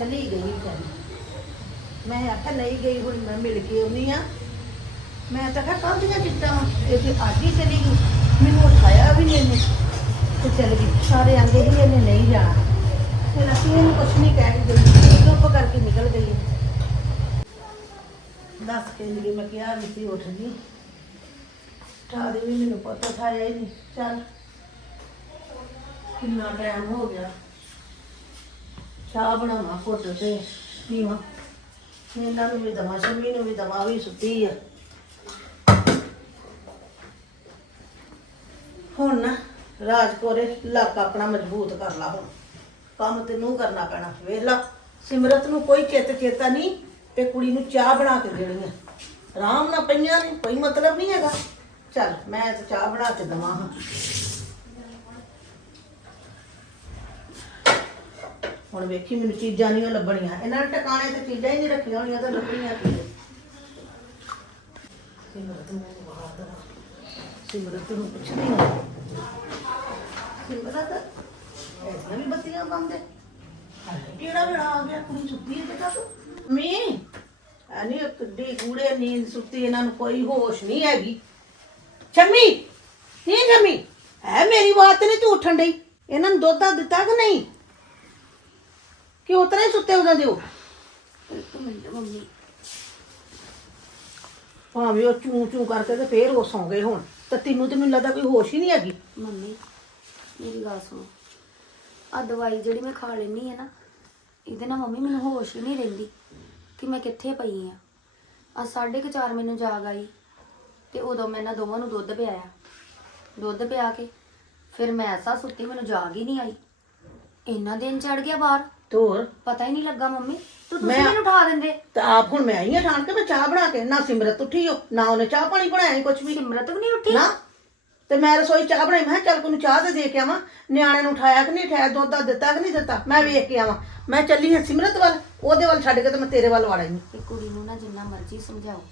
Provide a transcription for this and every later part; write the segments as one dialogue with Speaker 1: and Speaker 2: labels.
Speaker 1: ਚਲੀ ਗਈ ਵਿਚਾਰੀ। ਮੈਂ ਆਖਿਆ, ਨਹੀਂ ਗਈ, ਹੁਣ ਮੈਂ ਮਿਲ ਕੇ ਆਉਣੀ ਆ ਮੈਂ ਤਾਂ ਕਿਹਾ ਕੱਲ੍ਹ ਦੀਆਂ ਟਿਕਟਾਂ ਇਹ ਤੇ ਅੱਜ ਹੀ ਚਲੀ ਗਈ। ਮੈਨੂੰ ਉਠਾਇਆ ਵੀ ਨਹੀਂ ਇਹਨੇ ਤੇ ਚਲ ਗਈ। ਸਾਰੇ ਆਂਦੇ ਸੀ ਇਹਨੇ ਨਹੀਂ ਜਾਣਾ। ਫਿਰ ਅਸੀਂ ਇਹਨੂੰ ਕੁਛ ਨਹੀਂ ਕਹਿ ਕੇ ਗਈ ਚੁੱਪ ਕਰਕੇ ਨਿਕਲ ਗਈ। ਦੱਸ ਕੇ ਲਈ ਮੈਂ ਕਿਹਾ ਵੀ ਸੀ ਉੱਠ ਗਈ ਉਠਾ ਦੇ ਵੀ ਮੈਨੂੰ ਪਤਾ, ਉਠਾਇਆ ਹੀ ਨਹੀਂ ਚੱਲ। ਕਿੰਨਾ ਟਾਈਮ ਹੋ ਗਿਆ। ਚਾਹ ਬਣਾਵਾਂ ਘੁੱਟ ਤੇ ਪੀਵਾਂ। ਇਹਨਾਂ ਨੂੰ ਵੀ ਦਵਾ, ਸ਼ਮੀ ਨੂੰ ਵੀ ਦਵਾ ਵੀ ਸੁੱਤੀ ਆ। ਹੁਣ ਨਾ ਰਾਜਕੋਰੇ ਲੱਕ ਆਪਣਾ ਮਜ਼ਬੂਤ ਕਰ ਲਾ ਹੁਣ। ਕੰਮ ਤੈਨੂੰ ਕਰਨਾ ਪੈਣਾ। ਵੇਲਾ ਸਿਮਰਤ ਨੂੰ ਕੋਈ ਚੇਤ ਚੇਤਾ ਨਹੀਂ ਤੇ ਕੁੜੀ ਨੂੰ ਚਾਹ ਬਣਾ ਕੇ ਦੇਣੀ ਆ। ਆਰਾਮ ਨਾਲ ਪਈਆਂ ਨੇ, ਕੋਈ ਮਤਲਬ ਨਹੀਂ ਹੈਗਾ। ਚੱਲ, ਮੈਂ ਤਾਂ ਚਾਹ ਬਣਾ ਕੇ ਦਵਾਂ ਹਾਂ। ਹੁਣ ਵੇਖੀ, ਮੈਨੂੰ ਚੀਜ਼ਾਂ ਨਹੀਂ ਲੱਭਣੀਆਂ। ਇਹਨਾਂ ਨੇ ਟਿਕਾਣੇ ਤੇ ਚੀਜ਼ਾਂ ਹੀ ਨਹੀਂ ਰੱਖੀਆਂ ਹੋਣੀਆਂ ਤਾਂ ਲੱਭਣੀਆਂ ਕੀ ਸਿਮਰਤ ਨੂੰ ਬਾਹਰ ਦਵਾ। ਸਿਮਰਤ ਨੂੰ ਪੁੱਛਦੀ ਹਾਂ। ਸਿਮਰਤ ਐਸੀਆਂ ਵੀ ਬੱਤੀਆਂ ਬੰਦ ਹੈ ਕਿਹੜਾ ਵੇਲਾ ਆ ਗਿਆ? ਕੁੜੀ ਸੁੱਤੀ ਹੈ ਬੇਟਾ ਤੂੰ? ਮੀ ਅਨੀ ਕਿੱਡੀ ਕੂੜੇ, ਨੀਂਦ ਸੁੱਤੀ, ਇਹਨਾਂ ਨੂੰ ਕੋਈ ਹੋਸ਼ ਨਹੀਂ ਹੈਗੀ। ਛੰਮੀ ਨਹੀਂ ਛੰਮੀ ਹੈ ਮੇਰੀ ਬਾਤ ਤੇ ਨਹੀਂ ਤੂੰ ਉੱਠਣ ਡਈ। ਇਹਨਾਂ ਨੂੰ ਦੁੱਧ ਦਿੱਤਾ ਕਿ ਨਹੀਂ? ਕਿ ਉਤਰੇ ਸੁੱਤੇ ਉਹਨਾਂ ਦੇ ਉਹ।
Speaker 2: ਇੱਕ ਮਿੰਟ ਮੰਮੀ
Speaker 1: ਭਾਵੇਂ ਉਹ ਚੂੰ ਚੂੰ ਕਰਕੇ ਤੇ ਫੇਰ ਉਹ ਸੌਂ ਗਏ ਹੁਣ। ਤੇ ਤੈਨੂੰ ਤੇ ਮੈਨੂੰ ਲੱਗਦਾ ਕੋਈ ਹੋਸ਼ ਹੀ ਨਹੀਂ ਹੈਗੀ।
Speaker 2: ਮੰਮੀ, ਮੇਰੀ ਗੱਲ ਸੁਣੋ। ਆ ਦਵਾਈ ਜਿਹੜੀ ਮੈਂ ਖਾ ਲੈਣੀ ਹੈ ਨਾ, ਇਹਦੇ ਨਾਲ ਮੰਮੀ ਮੈਨੂੰ ਹੋਸ਼ ਹੀ ਨਹੀਂ ਰਹਿੰਦੀ ਕਿ ਮੈਂ ਕਿੱਥੇ ਪਈ ਆ। ਆ ਸਾਢੇ ਕੁ ਚਾਰ ਮੈਨੂੰ ਜਾਗ ਆਈ ਤੇ ਉਦੋਂ ਮੈਂ ਨਾ ਦੋਵਾਂ ਨੂੰ ਦੁੱਧ ਪਿਆਇਆ। ਦੁੱਧ ਪਿਆ ਕੇ ਫਿਰ ਮੈਂ ਐਸਾ ਸੁੱਤੀ, ਮੈਨੂੰ ਜਾਗ ਹੀ ਨਹੀਂ ਆਈ। ਇੰਨਾ ਦਿਨ ਚੜ ਗਿਆ ਬਾਹਰ।
Speaker 1: ਤੋਰ
Speaker 2: ਪਤਾ ਹੀ ਨਹੀਂ ਲੱਗਾ ਮੰਮੀ। ਤੂੰ ਤੁਸੀਂ
Speaker 1: ਮੈਂ-
Speaker 2: ਮੈਨੂੰ ਉਠਾ ਦਿੰਦੇ।
Speaker 1: ਤਾਂ ਆਪ ਹੁਣ ਮੈਂ ਆਈ ਆ ਠਾਣ ਕੇ ਮੈਂ ਚਾਹ ਬਣਾ ਕੇ ਨਾ ਸਿਮਰਤ ਉੱਠੀ ਹੋ ਨਾ ਉਹਨੇ ਚਾਹ ਪਾਣੀ ਬਣਾਇਆ ਨੀ ਕੁਛ ਵੀ।
Speaker 2: ਸਿਮਰਤ ਵੀ ਨਹੀਂ ਉੱਠੀ?
Speaker 1: ਨਾ। ਤੇ ਮੈਂ ਰਸੋਈ ਚਾਹ ਬਣਾਈ ਮੈਂ ਕਿਹਾ ਚੱਲ ਕੋਈ ਚਾਹ ਤੇ ਦੇ ਕੇ ਆਵਾਂ। ਨਿਆਣੇ ਨੂੰ ਉਠਾਇਆ ਕਿ ਨਹੀਂ ਉਠਾਇਆ ਦੁੱਧ ਦਾ ਦਿੱਤਾ ਕਿ ਨਹੀਂ ਦਿੱਤਾ? ਮੈਂ ਵੇਖ ਕੇ ਆਵਾਂ। ਮੈਂ ਚੱਲੀ ਹਾਂ ਸਿਮਰਤ ਵੱਲ ਉਹਦੇ ਵੱਲ ਛੱਡ ਕੇ ਤੇ ਮੈਂ ਤੇਰੇ ਵੱਲ ਵੜ ਆਈ
Speaker 2: ਇਹ ਕੁੜੀ ਨੂੰ ਨਾ ਜਿੰਨਾ ਮਰਜ਼ੀ ਸਮਝਾਓ।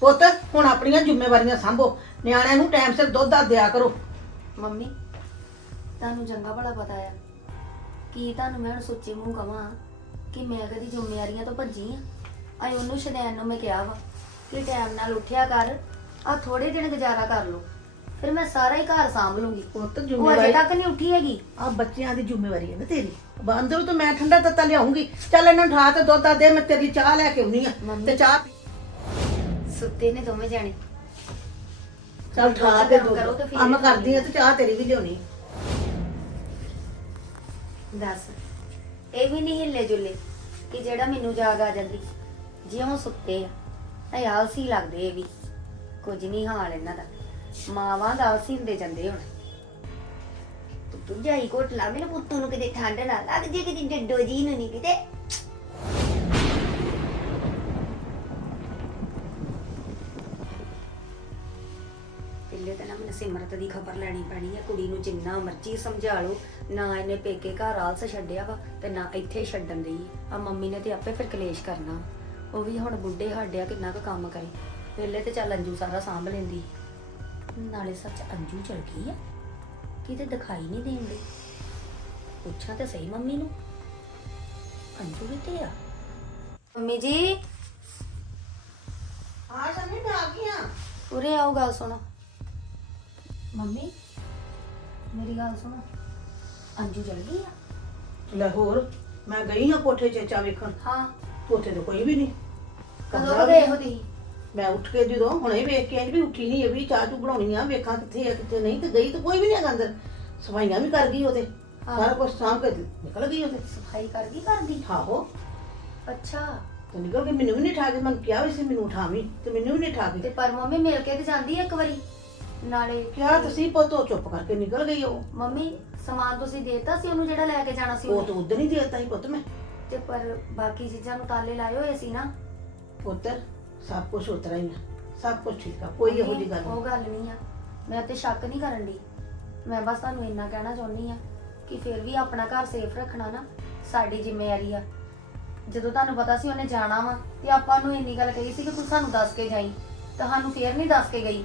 Speaker 1: ਪੁੱਤ ਹੁਣ ਆਪਣੀਆਂ ਜ਼ਿੰਮੇਵਾਰੀਆਂ ਸੰਭੋ। ਨਿਆਣਿਆਂ ਨੂੰ ਟਾਈਮ ਸਿਰ ਦੁੱਧ ਦਾ ਦਿਆ ਕਰੋ।
Speaker 2: ਮੰਮੀ ਤੁਹਾਨੂੰ ਚੰਗਾ ਭਲਾ ਪਤਾ ਆ। ਕੀ ਤੁਹਾਨੂੰ ਮੈਂ ਹੁਣ ਸੋਚੇ ਮੂੰਹ ਕਵਾਂ ਕਿ ਮੈਂ ਕਦੀ ਜ਼ਿੰਮੇਵਾਰੀਆਂ ਤੋਂ ਭੱਜੀ ਆ? ਆਈ ਉਹਨੂੰ ਸ਼ਦੈਨ ਨੂੰ ਮੈਂ ਕਿਹਾ ਵਾ ਕਿ ਟਾਈਮ ਨਾਲ ਉੱਠਿਆ ਕਰ ਆ ਥੋੜੇ ਦਿਨ ਗੁਜ਼ਾਰਾ ਕਰ ਲੋ ਫਿਰ ਮੈਂ ਸਾਰਾ ਹੀ ਘਰ ਸੰਭ ਲੂੰਗੀ
Speaker 1: ਪੁੱਤ
Speaker 2: ਉਹ ਅਜੇ
Speaker 1: ਜ਼ਿੰਮੇਵਾਰੀ
Speaker 2: ਤੱਕ ਨਹੀਂ ਉੱਠੀ ਹੈਗੀ।
Speaker 1: ਆ ਬੱਚਿਆਂ ਦੀ ਜ਼ਿੰਮੇਵਾਰੀ ਹੈ ਨਾ ਤੇਰੀ। ਅੰਦਰੋਂ ਤਾਂ ਮੈਂ ਠੰਡਾ ਤੱਤਾ ਲਿਆਉਂਗੀ। ਚੱਲ ਇਹਨਾਂ ਨੂੰ ਠਾ ਤੇ ਦੁੱਧ ਦਾ ਦੇ ਮੈਂ ਤੇਰੀ ਚਾਹ ਲੈ ਕੇ ਆਉਣੀ ਆ।
Speaker 2: ਮੰਮੀ।
Speaker 1: ਤੇ ਚਾਹ ਪੀ।
Speaker 2: ਸੁੱਤੇ ਨੇ ਦੋਵੇਂ ਜਾਣੇ।
Speaker 1: ਚੱਲ ਠਾ ਤੇ
Speaker 2: ਕੰਮ ਕਰੋ ਤੇ ਫਿਰ
Speaker 1: ਆ ਮੈਂ ਕਰਦੀ ਆ ਤੇ ਚਾਹ ਤੇਰੀ ਵੀ ਲਿਆਉਣੀ।
Speaker 2: ਦੱਸ। ਇਹ ਵੀ ਨਹੀਂ ਹਿੱਲੇ ਜੁਲੇ ਕਿ ਜਿਹੜਾ ਮੈਨੂੰ ਜਾਗ ਆ ਜਾਂਦੀ, ਜਿਉਂ ਸੁੱਤੇ ਆ, ਇਹ ਆਲਸੀ ਲੱਗਦੇ ਇਹ ਵੀ। ਕੁਝ ਨਹੀਂ ਹਾਲ ਇਹਨਾਂ ਦਾ। ਮਾਵਾਂ ਦਾ ਆਲਸੀ ਹੁੰਦੇ ਜਾਂਦੇ ਹੁਣ। ਤੂੰ ਤੂੰ ਜਾਈ ਕੋਟ ਲਾ ਮੇਰੇ ਪੁੱਤ ਨੂੰ ਕਿਤੇ ਠੰਡ ਨਾ ਲੱਗ ਜੇ, ਕਿਤੇ ਡੱਡੋ ਜੀ ਨੂੰ ਨਹੀਂ ਕਿਤੇ। ਸਿਮਰਤ ਦੀ ਖਬਰ ਲੈਣੀ ਪੈਣੀ ਹੈ ਕੁੜੀ ਨੂੰ ਜਿੰਨਾ ਮਰਜ਼ੀ ਸਮਝਾ ਲਓ ਨਾ ਇਹਨੇ ਪੇਕੇ ਘਰ ਆਲਸ ਛੱਡਿਆ ਵਾ ਤੇ ਨਾ ਇੱਥੇ ਛੱਡਣ ਦੀ। ਆ ਮੰਮੀ ਨੇ ਤੇ ਆਪੇ ਫਿਰ ਕਲੇਸ਼ ਕਰਨਾ। ਉਹ ਵੀ ਹੁਣ ਬੁੱਢੇ ਹਾਡਿਆ ਕਿੰਨਾ ਕੁ ਕੰਮ ਕਰੇ। ਪਹਿਲੇ ਤੇ ਚੱਲ ਅੰਜੂ ਸਾਰਾ ਸਾਂਭ ਲੈਂਦੀ। ਨਾਲੇ ਸੱਚ ਅੰਜੂ ਚਲ ਗਈ ਆ। ਕਿਤੇ ਦਿਖਾਈ ਨਹੀਂ ਦੇਣ ਦੀ ਪੁੱਛਾਂ ਤੇ ਸਹੀ ਮੰਮੀ ਨੂੰ। ਅੰਜੂ ਵੀ ਤੇ ਆ? ਮੰਮੀ ਜੀ।
Speaker 1: ਹਾਂ ਸ਼ਮੀ ਮੈਂ ਆ ਗਈ ਆ।
Speaker 2: ਉਰੇ ਆਓ ਗੱਲ ਸੁਣੋ। ਮੰਮੀ ਮੇਰੀ ਗੱਲ ਸੁਣੋ। ਅੰਜੂ ਚਲ ਗਈ ਆ?
Speaker 1: ਲੈ ਹੋਰ ਮੈਂ ਗਈ ਆ ਕੋਠੇ ਚੇਚਾ ਵੇਖਣ।
Speaker 2: ਹਾਂ।
Speaker 1: ਕੋਠੇ ਤੇ ਕੋਈ ਵੀ ਨਹੀਂ।
Speaker 2: ਕਦੋਂ
Speaker 1: ਕਮਰਾ
Speaker 2: ਗਏ
Speaker 1: ਵੀ-
Speaker 2: ਹੋ ਤੁਸੀਂ?
Speaker 1: ਮੈਂ ਉੱਠ ਕੇ ਜਦੋਂ ਹੁਣੇ ਵੇਖ ਕੇ ਆਈ ਵੀ ਉੱਠੀ ਨਹੀਂ ਇਹ ਵੀ ਚਾਹ ਚੂ ਬਣਾਉਣੀ ਆ ਵੇਖਾਂ ਕਿੱਥੇ ਆ ਕਿੱਥੇ ਨਹੀਂ ਤੇ ਗਈ ਤਾਂ ਕੋਈ ਵੀ ਨਹੀਂ ਹੈਗਾ ਅੰਦਰ। ਸਫਾਈਆਂ ਵੀ ਕਰ ਗਈ ਉਹਦੇ।
Speaker 2: ਹਾਂ।
Speaker 1: ਸਾਰਾ ਕੁਝ ਸਾਂਭ ਕੇ ਨਿਕਲ ਗਈ ਉਹਦੇ।
Speaker 2: ਸਫ਼ਾਈ ਕਰ ਗਈ ਘਰ ਦੀ?
Speaker 1: ਆਹੋ।
Speaker 2: ਅੱਛਾ।
Speaker 1: ਤੇ ਨਿਕਲ ਕੇ ਮੈਨੂੰ ਵੀ ਨਹੀਂ ਠਾ ਕੇ ਮੈਂ ਕਿਹਾ ਵੀ ਸੀ ਮੈਨੂੰ ਉਠਾਵੀਂ ਤੇ ਮੈਨੂੰ ਵੀ ਨਹੀਂ ਠਾ
Speaker 2: ਤੇ
Speaker 1: ਕੇ
Speaker 2: ਪਰ ਮੰਮੀ ਮਿਲ ਕੇ ਤੇ ਜਾਂਦੀ ਆ ਇੱਕ ਵਾਰੀ? ਨਾਲੇ
Speaker 1: ਕਿਹਾ ਤੁਸੀਂ ਪੁੱਤੋ ਚੁੱਪ ਕਰਕੇ ਨਿਕਲ ਗਈ ਉਹ
Speaker 2: ਮੰਮੀ ਸਮਾਨ ਤੁਸੀਂ ਦੇਤਾ ਸੀ ਉਹਨੂੰ ਜਿਹੜਾ ਲੈ ਕੇ ਜਾਣਾ ਸੀ
Speaker 1: ਉਹ
Speaker 2: ਉਹਨੇ?
Speaker 1: ਤਾਂ ਉਦੋਂ ਹੀ ਦੇਤਾ ਸੀ ਪੁੱਤ ਮੈਂ।
Speaker 2: ਤੇ ਪਰ ਬਾਕੀ ਚੀਜ਼ਾਂ ਨੂੰ ਤਾਲੇ ਲਾਏ ਹੋਏ ਸੀ ਨਾ।
Speaker 1: ਪੁੱਤਰ ਸਭ ਕੁਝ ਉਤਰਾ ਹੀ ਆ। ਸਭ ਕੁਝ ਠੀਕ ਆ ਕੋਈ ਇਹੋ ਜਿਹੀ ਗੱਲ
Speaker 2: ਉਹ
Speaker 1: ਨਹੀਂ
Speaker 2: ਗੱਲ ਨਹੀਂ ਆ। ਮੈਂ ਤੇ ਸ਼ੱਕ ਨਹੀਂ ਕਰਨ ਦੀ ਮੈਂ ਬਸ ਤੁਹਾਨੂੰ ਇੰਨਾ ਕਹਿਣਾ ਚਾਹੁੰਦੀ ਆ ਕਿ ਫਿਰ ਵੀ ਆਪਣਾ ਘਰ ਸੇਫ ਰੱਖਣਾ ਨਾ ਸਾਡੀ ਜ਼ਿੰਮੇਵਾਰੀ ਆ। ਜਦੋਂ ਤੁਹਾਨੂੰ ਪਤਾ ਸੀ ਉਹਨੇ ਜਾਣਾ ਵਾ ਤੇ ਆਪਾਂ ਨੂੰ ਇੰਨੀ ਗੱਲ ਕਹੀ ਸੀ ਕਿ ਤੂੰ ਸਾਨੂੰ ਦੱਸ ਕੇ ਜਾਈ। ਤੁਹਾਨੂੰ ਫੇਰ ਨਹੀਂ ਦੱਸ ਕੇ ਗਈ।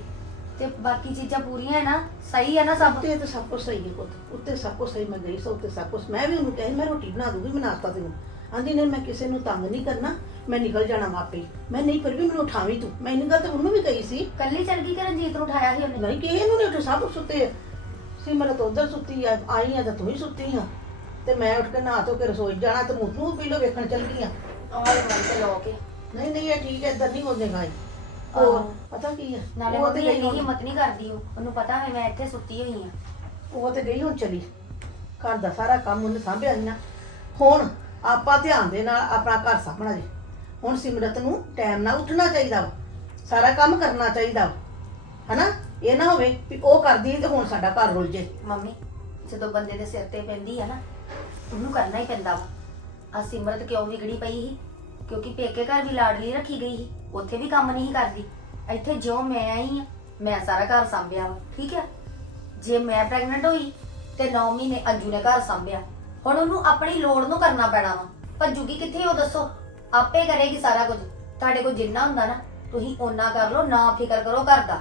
Speaker 2: ਤੇ ਬਾਕੀ ਚੀਜ਼ਾਂ ਪੂਰੀਆਂ ਹੈ ਨਾ ਸਹੀ ਹੈ ਨਾ ਸਭ?
Speaker 1: ਉੱਤੇ ਤਾਂ ਸਭ ਕੁਝ ਸਹੀ ਹੈ ਪੁੱਤ ਉੱਤੇ ਸਭ ਕੁਝ ਸਹੀ ਮੈਂ ਗਈ ਸੋ ਉੱਤੇ ਸਭ ਕੁਝ ਮੈਂ ਵੀ ਉਹਨੂੰ ਕਿਹਾ ਮੈਂ ਰੋਟੀ ਬਣਾ ਦੂੰਗੀ ਮੈਂ ਨਾਸ਼ਤਾ ਤੈਨੂੰ। ਆਂਦੀ ਨੇ ਮੈਂ ਕਿਸੇ ਨੂੰ ਤੰਗ ਨਹੀਂ ਕਰਨਾ ਮੈਂ ਨਿਕਲ ਜਾਣਾ ਵਾਪੇ। ਮੈਂ ਨਹੀਂ ਪਰ ਵੀ ਮੈਨੂੰ ਉਠਾਵੀਂ ਤੂੰ। ਮੈਂ ਇੰਨੀ ਗੱਲ ਤਾਂ ਉਹਨੂੰ ਵੀ ਕਹੀ ਸੀ।
Speaker 2: ਕੱਲੀ ਚਲ ਗਈ ਕਿ ਰਣਜੀਤ ਨੂੰ ਉਠਾਇਆ ਸੀ ਉਹਨੇ?
Speaker 1: ਨਹੀਂ ਕਿ ਇਹਨੂੰ ਨਹੀਂ ਉੱਠੇ ਸਭ ਸੁੱਤੇ ਆ। ਸਿਮਰਤ ਉਧਰ ਸੁੱਤੀ ਆ ਆਈ ਆ ਤਾਂ ਤੂੰ ਹੀ ਸੁੱਤੀ ਆ। ਤੇ ਮੈਂ ਉੱਠ ਕੇ ਨਹਾ ਧੋ ਕੇ ਰਸੋਈ ਜਾਣਾ ਤੇ ਮੂੰਹ ਨੂੰ ਪੀ ਲੋ ਵੇਖਣ ਚੱਲ ਗਈ ਆ।
Speaker 2: ਆਹ ਮਨ ਤੇ ਲੋ ਕੇ।
Speaker 1: ਨਹੀਂ ਨਹੀਂ ਇਹ ਠੀਕ ਹੈ ਇਦਾਂ ਨਹੀਂ ਹੁੰਦੇ ਗਾਈ ਉਹ
Speaker 2: ਆਹੋ।
Speaker 1: ਪਤਾ ਕੀ ਆ?
Speaker 2: ਨਾਲੇ
Speaker 1: ਉਹ
Speaker 2: ਮੰਮੀ
Speaker 1: ਤੇ ਗਈ
Speaker 2: ਇੰਨੀ
Speaker 1: ਹੁਣ-
Speaker 2: ਹਿੰਮਤ ਨਹੀਂ ਕਰਦੀ ਉਹ। ਉਹਨੂੰ ਪਤਾ ਹੈ ਮੈਂ ਇੱਥੇ ਸੁੱਤੀ ਹੋਈ ਆ
Speaker 1: ਉਹ ਤੇ ਗਈ ਹੁਣ ਚਲੀ। ਘਰ ਦਾ ਸਾਰਾ ਕੰਮ ਉਹਨੇ ਸਾਂਭਿਆ ਨਹੀਂ ਨਾ। ਹੁਣ ਆਪਾਂ ਧਿਆਨ ਦੇ ਨਾਲ ਆਪਣਾ ਘਰ ਸਾਂਭਣਾ ਜੀ। ਹੁਣ ਸਿਮਰਤ ਨੂੰ ਟਾਈਮ ਨਾਲ ਉੱਠਣਾ ਚਾਹੀਦਾ ਵਾ। ਸਾਰਾ ਕੰਮ ਕਰਨਾ ਚਾਹੀਦਾ ਵਾ। ਹਨਾ? ਇਹ ਨਾ ਹੋਵੇ ਵੀ ਉਹ ਕਰਦੀ ਤੇ ਹੁਣ ਸਾਡਾ ਘਰ ਰੁੱਲ ਜੇ।
Speaker 2: ਮੰਮੀ ਜਦੋਂ ਬੰਦੇ ਦੇ ਸਿਰ ਤੇ ਪੈਂਦੀ ਆ ਨਾ ਉਹਨੂੰ ਕਰਨਾ ਹੀ ਪੈਂਦਾ ਵਾ। ਆ ਸਿਮਰਤ ਕਿਉਂ ਵਿਗੜੀ ਪਈ ਸੀ? ਕਿਉਂਕਿ ਪੇਕੇ ਘਰ ਵੀ ਲਾਡਲੀ ਰੱਖੀ ਗਈ ਸੀ। ਉੱਥੇ ਵੀ ਕੰਮ ਨਹੀਂ ਕਰਦੀ। ਇੱਥੇ ਜਿਉਂ ਮੈਂ ਆਈ ਆ ਮੈਂ ਸਾਰਾ ਘਰ ਸੰਭਿਆ ਠੀਕ ਹੈ? ਜੇ ਮੈਂ ਪ੍ਰੈਗਨੈਂਟ ਹੋਈ ਤੇ 9 ਮਹੀਨੇ ਅੰਜੂ ਨੇ ਘਰ ਸੰਭਿਆ। ਹੁਣ ਉਹਨੂੰ ਆਪਣੀ ਲੋੜ ਨੂੰ ਕਰਨਾ ਪੈਣਾ ਵਾ। ਭੱਜੂਗੀ ਕਿੱਥੇ ਉਹ ਦੱਸੋ? ਆਪੇ ਕਰੇਗੀ ਸਾਰਾ ਕੁਝ। ਤੁਹਾਡੇ ਕੋਲ ਜਿੰਨਾ ਹੁੰਦਾ ਨਾ, ਤੁਸੀਂ ਓਨਾ ਕਰ ਲਓ, ਨਾ ਫਿਕਰ ਕਰੋ ਘਰ ਦਾ।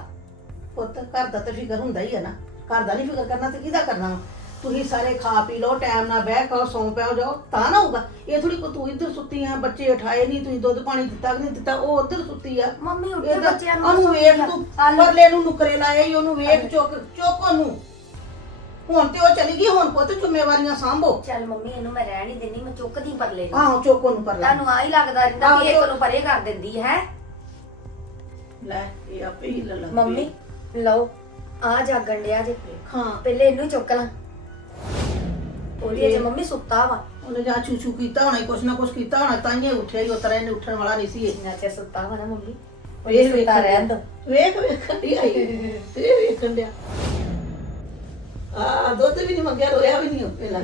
Speaker 1: ਪੁੱਤ, ਘਰ ਦਾ ਤਾਂ ਫਿਕਰ ਹੁੰਦਾ ਹੀ ਹੈ ਨਾ। ਘਰ ਦਾ ਨਹੀਂ ਫਿਕਰ ਕਰਨਾ ਤੇ ਕਿਹਦਾ ਕਰਨਾ ਵਾ? ਤੁਸੀਂ ਸਾਰੇ ਖਾ ਪੀ ਲਓ ਟਾਈਮ ਨਾਲ ਬਹਿ ਕੇ ਸੌਂ ਪਿਆ ਜਾਓ ਤਾਂ ਨਾ ਹੋਊਗਾ। ਇਹ ਥੋੜੀ ਕੋ ਤੂੰ ਇੱਧਰ ਸੁੱਤੀ ਆ ਬੱਚੇ ਉਠਾਏ ਨਹੀਂ ਤੁਸੀਂ ਦੁੱਧ ਪਾਣੀ ਦਿੱਤਾ ਕਿ ਨਹੀਂ ਦਿੱਤਾ ਉਹ ਉੱਧਰ ਸੁੱਤੀ ਆ।
Speaker 2: ਮੰਮੀ ਉੱਠੇ
Speaker 1: ਇਹਦਾ-
Speaker 2: ਬੱਚਿਆਂ ਨੂੰ
Speaker 1: ਉਹਨੂੰ ਵੇਖ ਤੂੰ ਪਰਲੇ ਨੂੰ ਨੁਕਰੇ ਲਾਏ ਈ, ਉਹਨੂੰ ਵੇਖ ਚੁੱਕ ਚੁੱਕ ਉਹਨੂੰ। ਹੁਣ ਤੇ ਉਹ ਚਲੀ ਗਈ ਹੁਣ ਪੁੱਤ ਜ਼ਿੰਮੇਵਾਰੀਆਂ ਸਾਂਭੋ।
Speaker 2: ਚੱਲ ਮੰਮੀ ਇਹਨੂੰ ਮੈਂ ਰਹਿਣ ਹੀ ਦਿੰਦੀ ਮੈਂ ਚੁੱਕਦੀ ਪਰਲੇ ਨੂੰ।
Speaker 1: ਆਹੋ ਚੁੱਕ ਉਹਨੂੰ ਪਰਲੇ।
Speaker 2: ਤੁਹਾਨੂੰ ਆ ਹੀ ਲੱਗਦਾ ਰਹਿੰਦਾ
Speaker 1: ਆਹੋ,
Speaker 2: ਕਿ ਇੱਕ
Speaker 1: ਚੁੱਕ।
Speaker 2: ਪਰੇ ਕਰ ਦਿੰਦੀ ਹੈ।
Speaker 1: ਲੈ ਇਹ ਆਪੇ ਹੀ ਲੈ
Speaker 2: ਮੰਮੀ ਲਓ ਆ ਜਾਗਣ ਡਿਆ ਜੇ।
Speaker 1: ਹਾਂ।
Speaker 2: ਪਹਿਲੇ ਇਹਨੂੰ ਚੁੱਕ ਲਾਂ। ਉਹਦੀ ਅਜੇ ਮੰਮੀ ਸੁੱਤਾ ਵਾ।
Speaker 1: ਉਹਨੇ ਜਾਂ ਚੂ ਚੂ ਕੀਤਾ ਹੋਣਾ ਕੁਛ ਨਾ ਕੁਛ ਕੀਤਾ ਹੋਣਾ ਤਾਂ ਹੀ ਇਹ ਉੱਠਿਆ ਹੀ ਉਤਰਾ ਇਹਨੇ ਉੱਠਣ ਵਾਲਾ ਨਹੀਂ ਸੀ ਇਹ।
Speaker 2: ਜਿੰਨਾ ਚਿਰ ਸੁੱਤਾ ਵਾ ਨਾ ਮੰਮੀ।
Speaker 1: ਵੇਖ
Speaker 2: ਵੇਖ ਰਹਿਣ ਦੋ।
Speaker 1: ਵੇਖ ਵੇਖ ਕੰਡੀ ਆਈ ਇਹ ਵੇਖਣ ਡਿਆ। ਆ ਦੁੱਧ ਵੀ ਨਹੀਂ ਮੰਗਿਆ ਰੋਇਆ ਵੀ ਨਹੀਂ ਪਹਿਲਾਂ।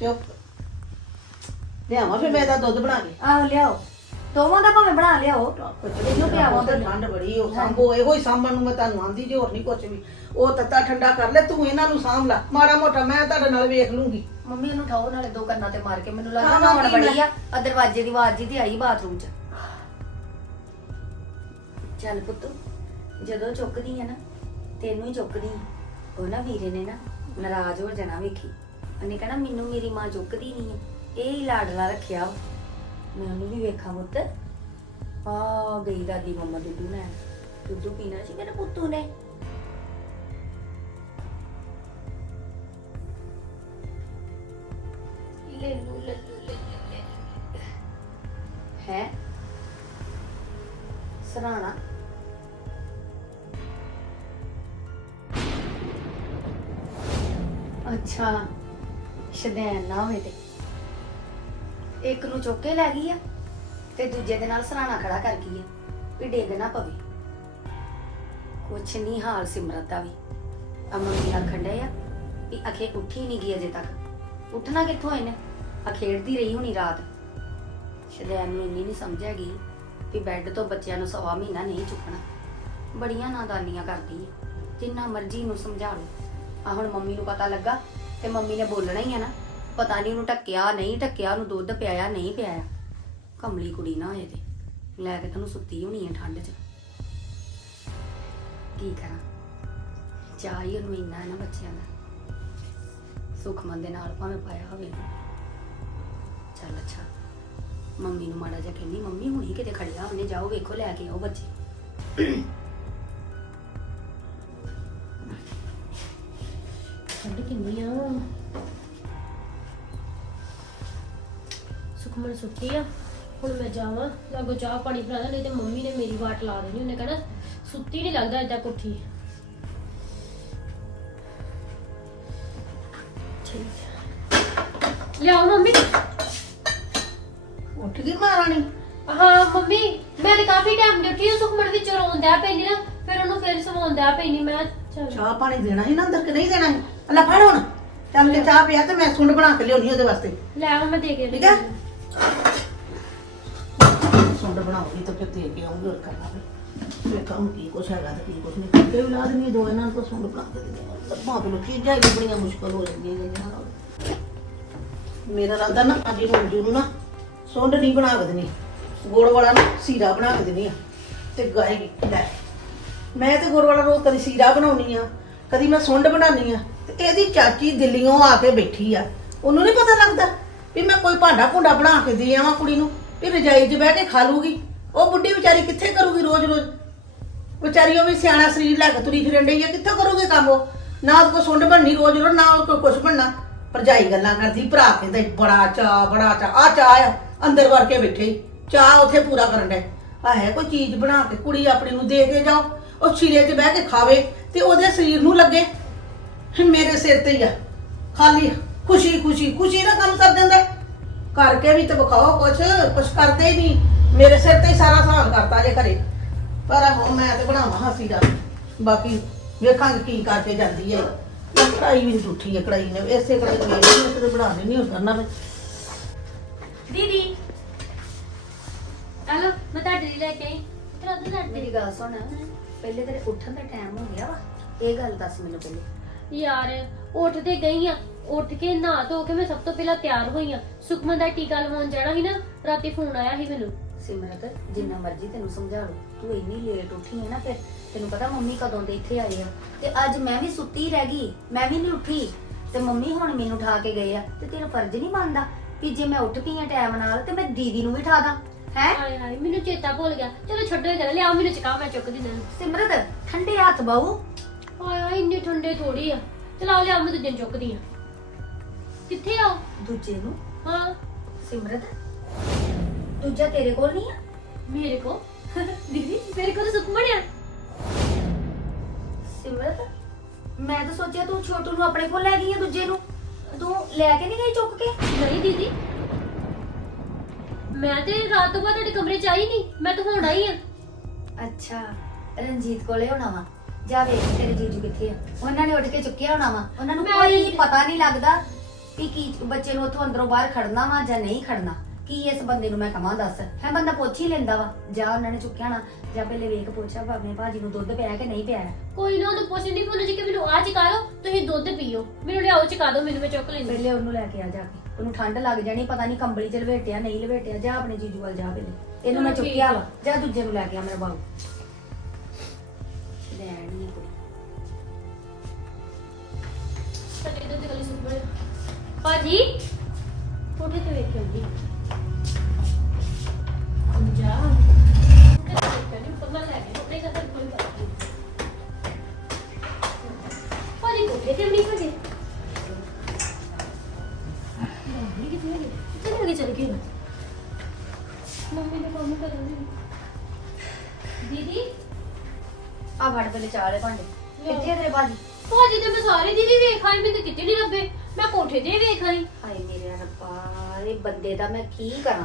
Speaker 1: ਚੁੱਪ। ਲਿਆਵਾਂ ਫਿਰ ਮੈਂ ਇਹਦਾ ਦੁੱਧ ਬਣਾ ਕੇ।
Speaker 2: ਆਹ ਲਿਆਓ। ਦੋਵਾਂ ਦਾ ਭਾਵੇਂ ਬਣਾ ਲਿਆਓ। ਇਹਨੂੰ ਪਿਆਵਾਂ
Speaker 1: ਤੇ। ਠੰਡ ਬੜੀ ਉਹ ਸੰਭੋ ਇਹੋ ਹੀ ਸਾਂਭਣ ਨੂੰ ਮੈਂ ਤੁਹਾਨੂੰ ਆਂਦੀ ਜੇ ਹੋਰ ਨਹੀਂ ਕੁਛ ਵੀ। ਉਹ ਤੱਤਾ ਠੰਡਾ ਕਰ ਲੈ ਤੂੰ ਇਹਨਾਂ ਨੂੰ ਸਾਂਭ ਲੈ। ਮਾੜਾ ਮੋਟਾ ਮੈਂ ਤੁਹਾਡੇ ਨਾਲ ਵੇਖ ਲੂੰਗੀ।
Speaker 2: ਮੰਮੀ ਉਹਨੂੰ ਠਾਓ ਨਾਲੇ ਦੋ ਕੰਨਾਂ ਤੇ ਮਾਰ ਕੇ ਮੈਨੂੰ ਲੱਗਦਾ ਨਹਾਉਣ
Speaker 1: ਕੀ ਮੈਂ-
Speaker 2: ਬੜੀ ਆ। ਆ ਦਰਵਾਜ਼ੇ ਦੀ ਆਵਾਜ਼ ਜੀ ਤੇ ਆਈ ਬਾਥਰੂਮ 'ਚ। ਚੱਲ ਪੁੱਤ ਜਦੋਂ ਚੁੱਕਦੀ ਆ ਨਾ ਤੈਨੂੰ ਹੀ ਚੁੱਕਦੀ। ਉਹ ਨਾ ਵੀਰੇ ਨੇ ਨਾ ਨਾਰਾਜ਼ ਹੋ ਜਾਣਾ ਵੇਖੀ। ਉਹਨੇ ਕਹਿਣਾ ਮੈਨੂੰ ਮੇਰੀ ਮਾਂ ਚੁੱਕਦੀ ਨਹੀਂ ਹੈ ਇਹ ਹੀ ਲਾਡਲਾ ਰੱਖਿਆ ਵਾ। ਮੈਂ ਉਹਨੂੰ ਵੀ ਵੇਖਾਂ ਪੁੱਤ। ਆ ਗਈ ਦਾਦੀ ਮੰਮਾ ਦੁੱਧੂ ਲੈਣ। ਦੁੱਧੂ ਪੀਣਾ ਸੀ ਮੇਰੇ ਪੁੱਤੂ ਨੇ। ਸ਼ਦੈਨ ਨਾ ਹੋਵੇ ਤੇ। ਇੱਕ ਨੂੰ ਚੁੱਕ ਕੇ ਲੈ ਗਈ ਆ ਤੇ ਦੂਜੇ ਦੇ ਨਾਲ ਸਰਾਣਾ ਖੜਾ ਕਰ ਗਈ ਆ ਵੀ ਡਿੱਗ ਨਾ ਪਵੇ। ਕੁਛ ਨਹੀਂ ਹਾਲ ਸਿਮਰਤ ਦਾ ਵੀ। ਅਮਨ ਮੰਮੀ ਆਖਣ ਡਏ ਆ ਵੀ ਅਖੇ ਉੱਠੀ ਨਹੀਂ ਗਈ ਅਜੇ ਤੱਕ। ਉੱਠਣਾ ਕਿੱਥੋਂ ਇਹਨੇ? ਅਖੇੜਦੀ ਰਹੀ ਹੋਣੀ ਰਾਤ। ਸ਼ਦੈਨ ਨੂੰ ਇੰਨੀ ਨਹੀਂ ਸਮਝ ਹੈਗੀ ਵੀ ਬੈੱਡ ਤੋਂ ਬੱਚਿਆਂ ਨੂੰ ਸਵਾ ਮਹੀਨਾ ਨਹੀਂ ਚੁੱਕਣਾ। ਬੜੀਆਂ ਨਾਦਾਨੀਆਂ ਕਰਦੀ ਹੈ ਜਿੰਨਾ ਮਰਜ਼ੀ ਨੂੰ ਸਮਝਾ ਲਓ। ਆ ਹੁਣ ਮੰਮੀ ਨੂੰ ਪਤਾ ਲੱਗਾ ਤੇ ਮੰਮੀ ਨੇ ਬੋਲਣਾ ਹੀ ਹੈ ਨਾ। ਪਤਾ ਨਹੀਂ ਉਹਨੂੰ ਟੱਕਿਆ ਨਹੀਂ ਟੱਕਿਆ ਉਹਨੂੰ ਦੁੱਧ ਪਿਆਇਆ, ਨਹੀਂ ਪਿਆਇਆ। ਕਮਲੀ ਕੁੜੀ ਨਾ ਹੋਏ ਤੇ। ਲੈ ਕੇ ਤੈਨੂੰ ਸੁੱਤੀ ਹੋਣੀ ਹੈ ਠੰਡ 'ਚ। ਕੀ ਕਰਾਂ? ਚਾਹ ਹੀ ਉਹਨੂੰ ਇੰਨਾ ਨਾ ਬੱਚਿਆਂ ਦਾ। ਸੁਖਮਨ ਦੇ ਨਾਲ ਭਾਵੇਂ ਪਾਇਆ ਹੋਵੇ। ਚੱਲ ਅੱਛਾ। ਮੰਮੀ ਨੂੰ ਮਾੜਾ ਜਿਹਾ ਕਹਿੰਦੀ, ਮੰਮੀ, ਹੁਣੀ ਕਿਤੇ ਖੜਿਆ ਉਹਨੇ, ਜਾਓ ਵੇਖੋ, ਲੈ ਕੇ ਆਓ ਬੱਚੇ।
Speaker 3: ਠੰਡ ਕਿੰਨੀ ਆ। ਸੁਖਮਨ ਸੁੱਤੀ ਆ। ਹੁਣ ਮੈਂ ਜਾਵਾਂ। ਲਾਗੋ ਚਾਹ ਪਾਣੀ ਬਣਾਦਾ ਨਹੀਂ ਤੇ ਮੰਮੀ ਨੇ ਮੇਰੀ ਵਾਟ ਲਾ ਦੇਣੀ ਉਹਨੇ ਕਹਿਣਾ ਸੁੱਤੀ ਨਹੀਂ ਲੱਗਦਾ ਏਦਾਂ ਕੋਠੀ। ਠੀਕ ਲਿਆਓ ਮੰਮੀ।
Speaker 1: ਉੱਠ ਗਈ ਮਹਾਰਾਣੀ
Speaker 3: ਹਾਂ ਮੰਮੀ ਮੈਂ ਤੇ ਕਾਫੀ ਟਾਈਮ ਦੇਖੀ ਉਹ ਸੁਖਮਨ ਵਿੱਚ ਰੋਂਦਾ ਪੈਣੀ ਨਾ ਫਿਰ ਉਹਨੂੰ ਫਿਰ ਸਵਾਉਂਦਾ ਪੈਣੀ ਮੈਂ ਚੱਲ।
Speaker 1: ਚਾਹ ਪਾਣੀ ਦੇਣਾ ਸੀ ਨਾ ਅੰਦਰ ਕਿ ਨਹੀਂ ਦੇਣਾ ਸੀ? ਅੱਲਾ ਫੜ ਹੁਣ। ਚੱਲ ਕੇ ਚਾਹ ਪਿਆ ਤੇ ਮੈਂ ਸੁੰਡ ਬਣਾ ਕੇ ਲਿਆਉਣੀ ਉਹਦੇ ਵਾਸਤੇ।
Speaker 3: ਲੈ ਆਵਾਂ ਮੈਂ ਦੇ ਕੇ
Speaker 1: ਠੀਕ ਹੈ? ਸੁੰਡ ਤਾਂ ਫਿਰ ਦੇ ਕੇ ਆਉਂਗੀ, ਹੋਰ ਕਰਨਾ ਵੀ ਵੇਖਾਂ ਹੁਣ ਕੀ ਕੁਛ ਹੈਗਾ ਤੇ ਕੀ ਕੁਛ ਨਹੀਂ। ਕਿਤੇ ਔਲਾਦ ਨਹੀਂ ਦੋ ਇਹਨਾਂ ਨੂੰ ਤਾਂ ਸੁੰਡ ਬਣਾ ਕੇ ਦੇ ਲੱਭਾਂ ਤੋਂ ਚੀਜ਼ਾਂ ਹੀ ਬੜੀਆਂ ਮੁਸ਼ਕਲ ਹੋ ਜਾਂਦੀਆਂ ਇਹਨਾਂ ਨਾਲ। ਮੇਰਾ ਰਾਦਾ ਨਾ, ਅੱਜ ਮੰਜੂ ਨੂੰ ਨਾ ਸੁੰਡ ਨਹੀਂ ਬਣਾ ਕੇ ਦੇਣੀ। ਗੁੜ ਵਾਲਾ ਨਾ ਸੀਰਾ ਬਣਾ ਕੇ ਦੇਣੀ ਆ ਤੇ ਗਾਏਗੀ ਲੈ, ਮੈਂ ਤੇ ਗੁੜ ਵਾਲਾ ਰੋਜ਼ ਕਦੀ ਸੀਰਾ ਬਣਾਉਣੀ ਆ, ਕਦੀ ਮੈਂ ਸੁੰਡ ਬਣਾਉਣੀ ਆ ਤੇ ਇਹਦੀ ਚਾਚੀ ਦਿੱਲੀੋਂ ਆ ਕੇ ਬੈਠੀ ਆ। ਉਹਨੂੰ ਨਹੀਂ ਪਤਾ ਲੱਗਦਾ ਵੀ ਮੈਂ ਕੋਈ ਭਾਂਡਾ ਭੁੰਡਾ ਬਣਾ ਕੇ ਦੇ ਆਵਾਂ ਕੁੜੀ ਨੂੰ? ਵੀ ਰਜਾਈ 'ਚ ਬਹਿ ਕੇ ਖਾ ਲੂਗੀ। ਉਹ ਬੁੱਢੀ ਵਿਚਾਰੀ ਕਿੱਥੇ ਕਰੂਗੀ ਰੋਜ਼-ਰੋਜ਼? ਵਿਚਾਰੀ ਉਹ ਵੀ ਸਿਆਣਾ ਸਰੀਰ ਲੈ ਕੇ ਤੁਰੀ ਫਿਰਨ ਡਈ ਆ, ਕਿੱਥੋਂ ਕਰੂਗੀ ਕੰਮ ਉਹ? ਨਾ ਉਹ ਕੋ ਸੁੰਡ ਬਣਨੀ ਰੋਜ਼ ਰੋਜ਼ ਨਾ ਉਹ ਕੋ ਕੁਛ ਬਣਨਾ। ਭਰਜਾਈ ਗੱਲਾਂ ਕਰਦੀ, ਭਰਾ ਕਹਿੰਦਾ ਬੜਾ ਚਾ ਬੜਾ ਚਾ ਆ ਚਾਹ ਆ, ਅੰਦਰ ਵੜ ਕੇ ਬੈਠੇ। ਈ। ਚਾਹ ਉੱਥੇ ਪੂਰਾ ਕਰਨ ਦੇ ਆ ਹੈ ਕੋਈ ਚੀਜ਼ ਬਣਾ ਕੇ, ਕੁੜੀ ਆਪਣੀ ਨੂੰ ਦੇ ਕੇ ਜਾਓ, ਉਹ ਛਿਲੇ 'ਚ ਬਹਿ ਕੇ ਖਾਵੇ ਤੇ ਉਹਦੇ ਸਰੀਰ ਨੂੰ ਲੱਗੇ। ਮੇਰੇ ਸਿਰ ਤੇ ਹੀ ਆ, ਖਾਲੀ ਖੁਸ਼ੀ ਖੁਸ਼ੀ ਖੁਸ਼ੀ ਦਾ ਕੰਮ ਕਰ ਦਿੰਦਾ ਕਰਕੇ ਵੀ ਤੇ ਵਿਖਾਓ ਕੁਛ ਕੁਛ ਕਰਦੇ ਹੀ ਨਹੀਂ। ਮੇਰੇ ਸਿਰ ਤੇ ਹੀ ਸਾਰਾ ਸਹਾਨ ਕਰਤਾ ਜੇ ਘਰੇ। ਪਰ ਹੁਣ ਮੈਂ ਤੇ ਬਣਾਵਾਂ ਹਾਸੀ ਦਾ। ਬਾਕੀ ਵੇਖਾਂਗੇ ਕੀ ਕਰਕੇ ਜਾਂਦੀ ਹੈ ਇਹ ਕੜਾਈ ਵੀ ਟੁੱਟੀ ਹੈ ਕੜਾਈ ਨੇ। ਇਸੇ ਕੜਾਈ ਨੇ ਇਹ ਤੇ ਬਣਾ ਦੇਣੀ ਹੋਰ ਕਰਨਾ ਮੈਂ।
Speaker 3: ਦੀਦੀ। ਹਲੋ ਮੈਂ ਤੁਹਾਡੇ ਲਈ ਲੈ ਕੇ ਆਈ। ਤੇਰਾ ਦੁੱਧ ਲੈ
Speaker 2: ਮੇਰੀ ਗੱਲ ਸੁਣ। ਪਹਿਲੇ ਤੇਰੇ ਉੱਠਣ ਦਾ ਟਾਈਮ ਹੋ ਗਿਆ ਵਾ। ਇਹ ਗੱਲ ਦੱਸ ਮੈਨੂੰ ਪਹਿਲੇ।
Speaker 3: ਯਾਰ ਉੱਠ ਤੇ ਗਈ ਆ। ਉੱਠ ਕੇ ਨਹਾ ਧੋ ਕੇ ਮੈਂ ਸਭ ਤੋਂ ਪਹਿਲਾਂ ਤਿਆਰ ਹੋਈ ਆ। ਸੁਖਮਨ ਦਾ ਟੀਕਾ ਲਵਾਉਣ ਜਾਣਾ ਸੀ ਨਾ ਰਾਤੀ ਫੋਨ ਆਇਆ ਸੀ ਮੈਨੂੰ।
Speaker 2: ਸਿਮਰਤ ਜਿੰਨਾ ਮਰਜ਼ੀ ਤੈਨੂੰ ਸਮਝਾ ਲਓ ਤੂੰ ਇੰਨੀ ਲੇਟ ਉੱਠੀ ਹੈ ਨਾ ਫਿਰ। ਤੈਨੂੰ ਪਤਾ ਮੰਮੀ ਕਦੋਂ ਦੇ ਇੱਥੇ ਆਏ ਆ। ਤੇ ਅੱਜ ਮੈਂ ਵੀ ਸੁੱਤੀ ਰਹਿ ਗਈ ਮੈਂ ਵੀ ਨਹੀਂ ਉੱਠੀ। ਤੇ ਮੰਮੀ ਹੁਣ ਮੈਨੂੰ ਉਠਾ ਕੇ ਗਏ ਆ। ਤੇ ਤੇਰਾ ਫਰਜ਼ ਨਹੀਂ ਬਣਦਾ ਕਿ ਜੇ ਮੈਂ ਉੱਠ ਪਈ ਆ ਟਾਈਮ ਨਾਲ ਤੇ ਮੈਂ ਦੀਦੀ ਨੂੰ ਵੀ ਉਠਾ ਦਾਂ। ਹੈ?
Speaker 3: ਹਾਏ ਹਾਏ ਮੈਨੂੰ ਚੇਤਾ ਭੁੱਲ ਗਿਆ। ਚਲੋ ਛੱਡੋ ਇਹ ਗੱਲ ਲਿਆਓ ਮੈਨੂੰ ਚਕਾ ਮੈਂ ਚੁੱਕ ਦਿੰਦਾ
Speaker 2: ਸਿਮਰਤ ਠੰਡੇ ਹੱਥ ਬਾਹੂ
Speaker 3: ਹਾਏ ਹਾਏ ਇੰਨੇ ਠੰਡੇ ਥੋੜੀ ਆ। ਚਲਾਓ ਲਿਆਓ ਮੈਂ ਦੂਜੇ ਨੂੰ ਚੁੱਕਦੀ ਆ। ਕਿੱਥੇ ਆਓ
Speaker 2: ਦੂਜੇ ਨੂੰ।
Speaker 3: ਹਾਂ।
Speaker 2: ਸਿਮਰਤ ਦੂਜਾ ਤੇਰੇ ਕੋਲ ਨਹੀਂ ਆ?
Speaker 3: ਮੇਰੇ ਕੋ ਦੀਦੀ ਮੇਰੇ ਕੋਲ ਤਾਂ ਸੁਖਮਨ ਆ।
Speaker 2: ਸਿਮਰਤ ਮੈਂ ਤਾਂ ਸੋਚਿਆ ਤੂੰ ਛੋਟੂ ਨੂੰ ਆਪਣੇ ਕੋਲ ਲੈ ਗਈ ਆ ਦੂਜੇ ਨੂੰ। ਤੂੰ ਲੈ ਕੇ ਨਹੀਂ ਗਈ ਚੁੱਕ ਕੇ?
Speaker 3: ਨਹੀਂ ਦੀਦੀ। ਮੈਂ ਤੇ ਰਾਤ ਤੋਂ ਬਾਅਦ ਤੁਹਾਡੇ ਕਮਰੇ ਚ ਆਈ ਨਹੀਂ। ਮੈਂ ਤਾਂ ਹੁਣ ਆਈ ਆ।
Speaker 2: ਅੱਛਾ ਰਣਜੀਤ ਕੋਲੇ ਹੋਣਾ ਵਾ। ਜਾ ਵੇਖ ਤੇਰੇ ਜੀਜੂ ਕਿੱਥੇ ਆ। ਉਹਨਾਂ ਨੇ ਉੱਠ ਕੇ ਚੁੱਕਿਆ ਹੋਣਾ ਵਾ। ਉਹਨਾਂ ਨੂੰ
Speaker 3: ਮੈਂ
Speaker 2: ਕੋਈ ਪਤਾ ਨਹੀਂ ਲੱਗਦਾ। ਕਿ ਕੀ ਬੱਚੇ ਨੂੰ ਉੱਥੋਂ ਅੰਦਰੋਂ ਬਾਹਰ ਖੜਨਾ ਵਾ ਜਾਂ ਨਹੀਂ ਖੜਨਾ? ਕੀ ਇਸ ਬੰਦੇ ਨੂੰ ਮੈਂ ਕਹਾਂ ਦੱਸ? ਹੈ ਬੰਦਾ ਪੁੱਛ ਹੀ ਲੈਂਦਾ ਵਾ। ਜਾ ਉਹਨਾਂ ਨੇ ਚੁੱਕਿਆ ਨਾ ਜਾਂ ਪਹਿਲੇ ਵੇਖ ਪੁੱਛਾ ਆਪਣੇ ਭਾਜੀ ਨੂੰ ਦੁੱਧ ਪਿਆ ਕਿ ਨਹੀਂ ਪਿਆ।
Speaker 3: ਕੋਈ ਨਾ ਉਹਨੂੰ ਪੁੱਛ ਨਹੀਂ ਭੁੱਲ ਜੀ ਕਿ ਮੈਨੂੰ ਆ ਚਕਾ ਲਓ ਤੁਸੀਂ ਦੁੱਧ ਪੀਓ। ਮੈਨੂੰ ਲਿਆਓ ਚਕਾ ਦਿਓ ਮੈਨੂੰ ਮੈਂ ਚੁੱਕ ਲੈਂਦੀ।
Speaker 2: ਪਹਿਲੇ ਉਹਨੂੰ ਲੈ ਕੇ ਆ ਜਾ ਕੇ। ਉਹਨੂੰ ਠੰਡ ਲੱਗ ਜਾਣੀ ਪਤਾ ਨਹੀਂ ਕੰਬਲੀ ਚ ਲਵੇਟਿਆ ਨਹੀਂ ਲਵੇਟਿਆ ਜਾ ਆਪਣੇ ਜੀਜੂ ਵੱਲ ਜਾ ਪਹਿਲੇ। ਇਹਨੂੰ ਮੈਂ ਚੁੱਕਿਆ। ਵਾ ਜਾ ਦੂਜੇ ਨੂੰ ਲੈ ਕੇ ਆ ਮੇਰੇ ਬਾਬੂ ਲੈਣ ਨਹੀਂ
Speaker 3: ਭਾਜੀ ਕੋਠੇ ਤੇ ਜਾ ਲੈ ਕੋਈ ਬਾਤ ਨਹੀਂ ਭਾਜੀ ਕੋਠੇ ਤੇ ਵੀ ਨਹੀਂ ਖੜੇ ਮੰਮੀ ਕਿੱਥੇ ਗਈ ਕਿੱਥੇ ਲੱਗੇ ਚਲ ਗਈ ਮੰਮੀ ਨੇ ਕੰਮ ਕਰ ਰਹੀ ਦੀਦੀ?
Speaker 2: ਆ ਫੜ ਪਹਿਲੇ ਚਾਲੇ ਭਾਂਡੇ। ਕਿੱਥੇ ਆ ਤੇਰੇ ਭਾਜੀ?
Speaker 3: ਭਾਜੀ ਤੇ ਮੈਂ ਸਾਰੇ ਦੀਦੀ ਵੇਖ ਆਈ ਮੈਨੂੰ ਤਾਂ ਕਿਤੇ ਨਹੀਂ ਲੱਭੇ। ਕੋਠੇ ਤੇ ਵੇਖ ਆਈ
Speaker 2: ਹਾਏ ਮੇਰੇ ਰੱਬਾ ਇਹ ਬੰਦੇ ਦਾ ਮੈਂ ਕੀ ਕਰਾਂ?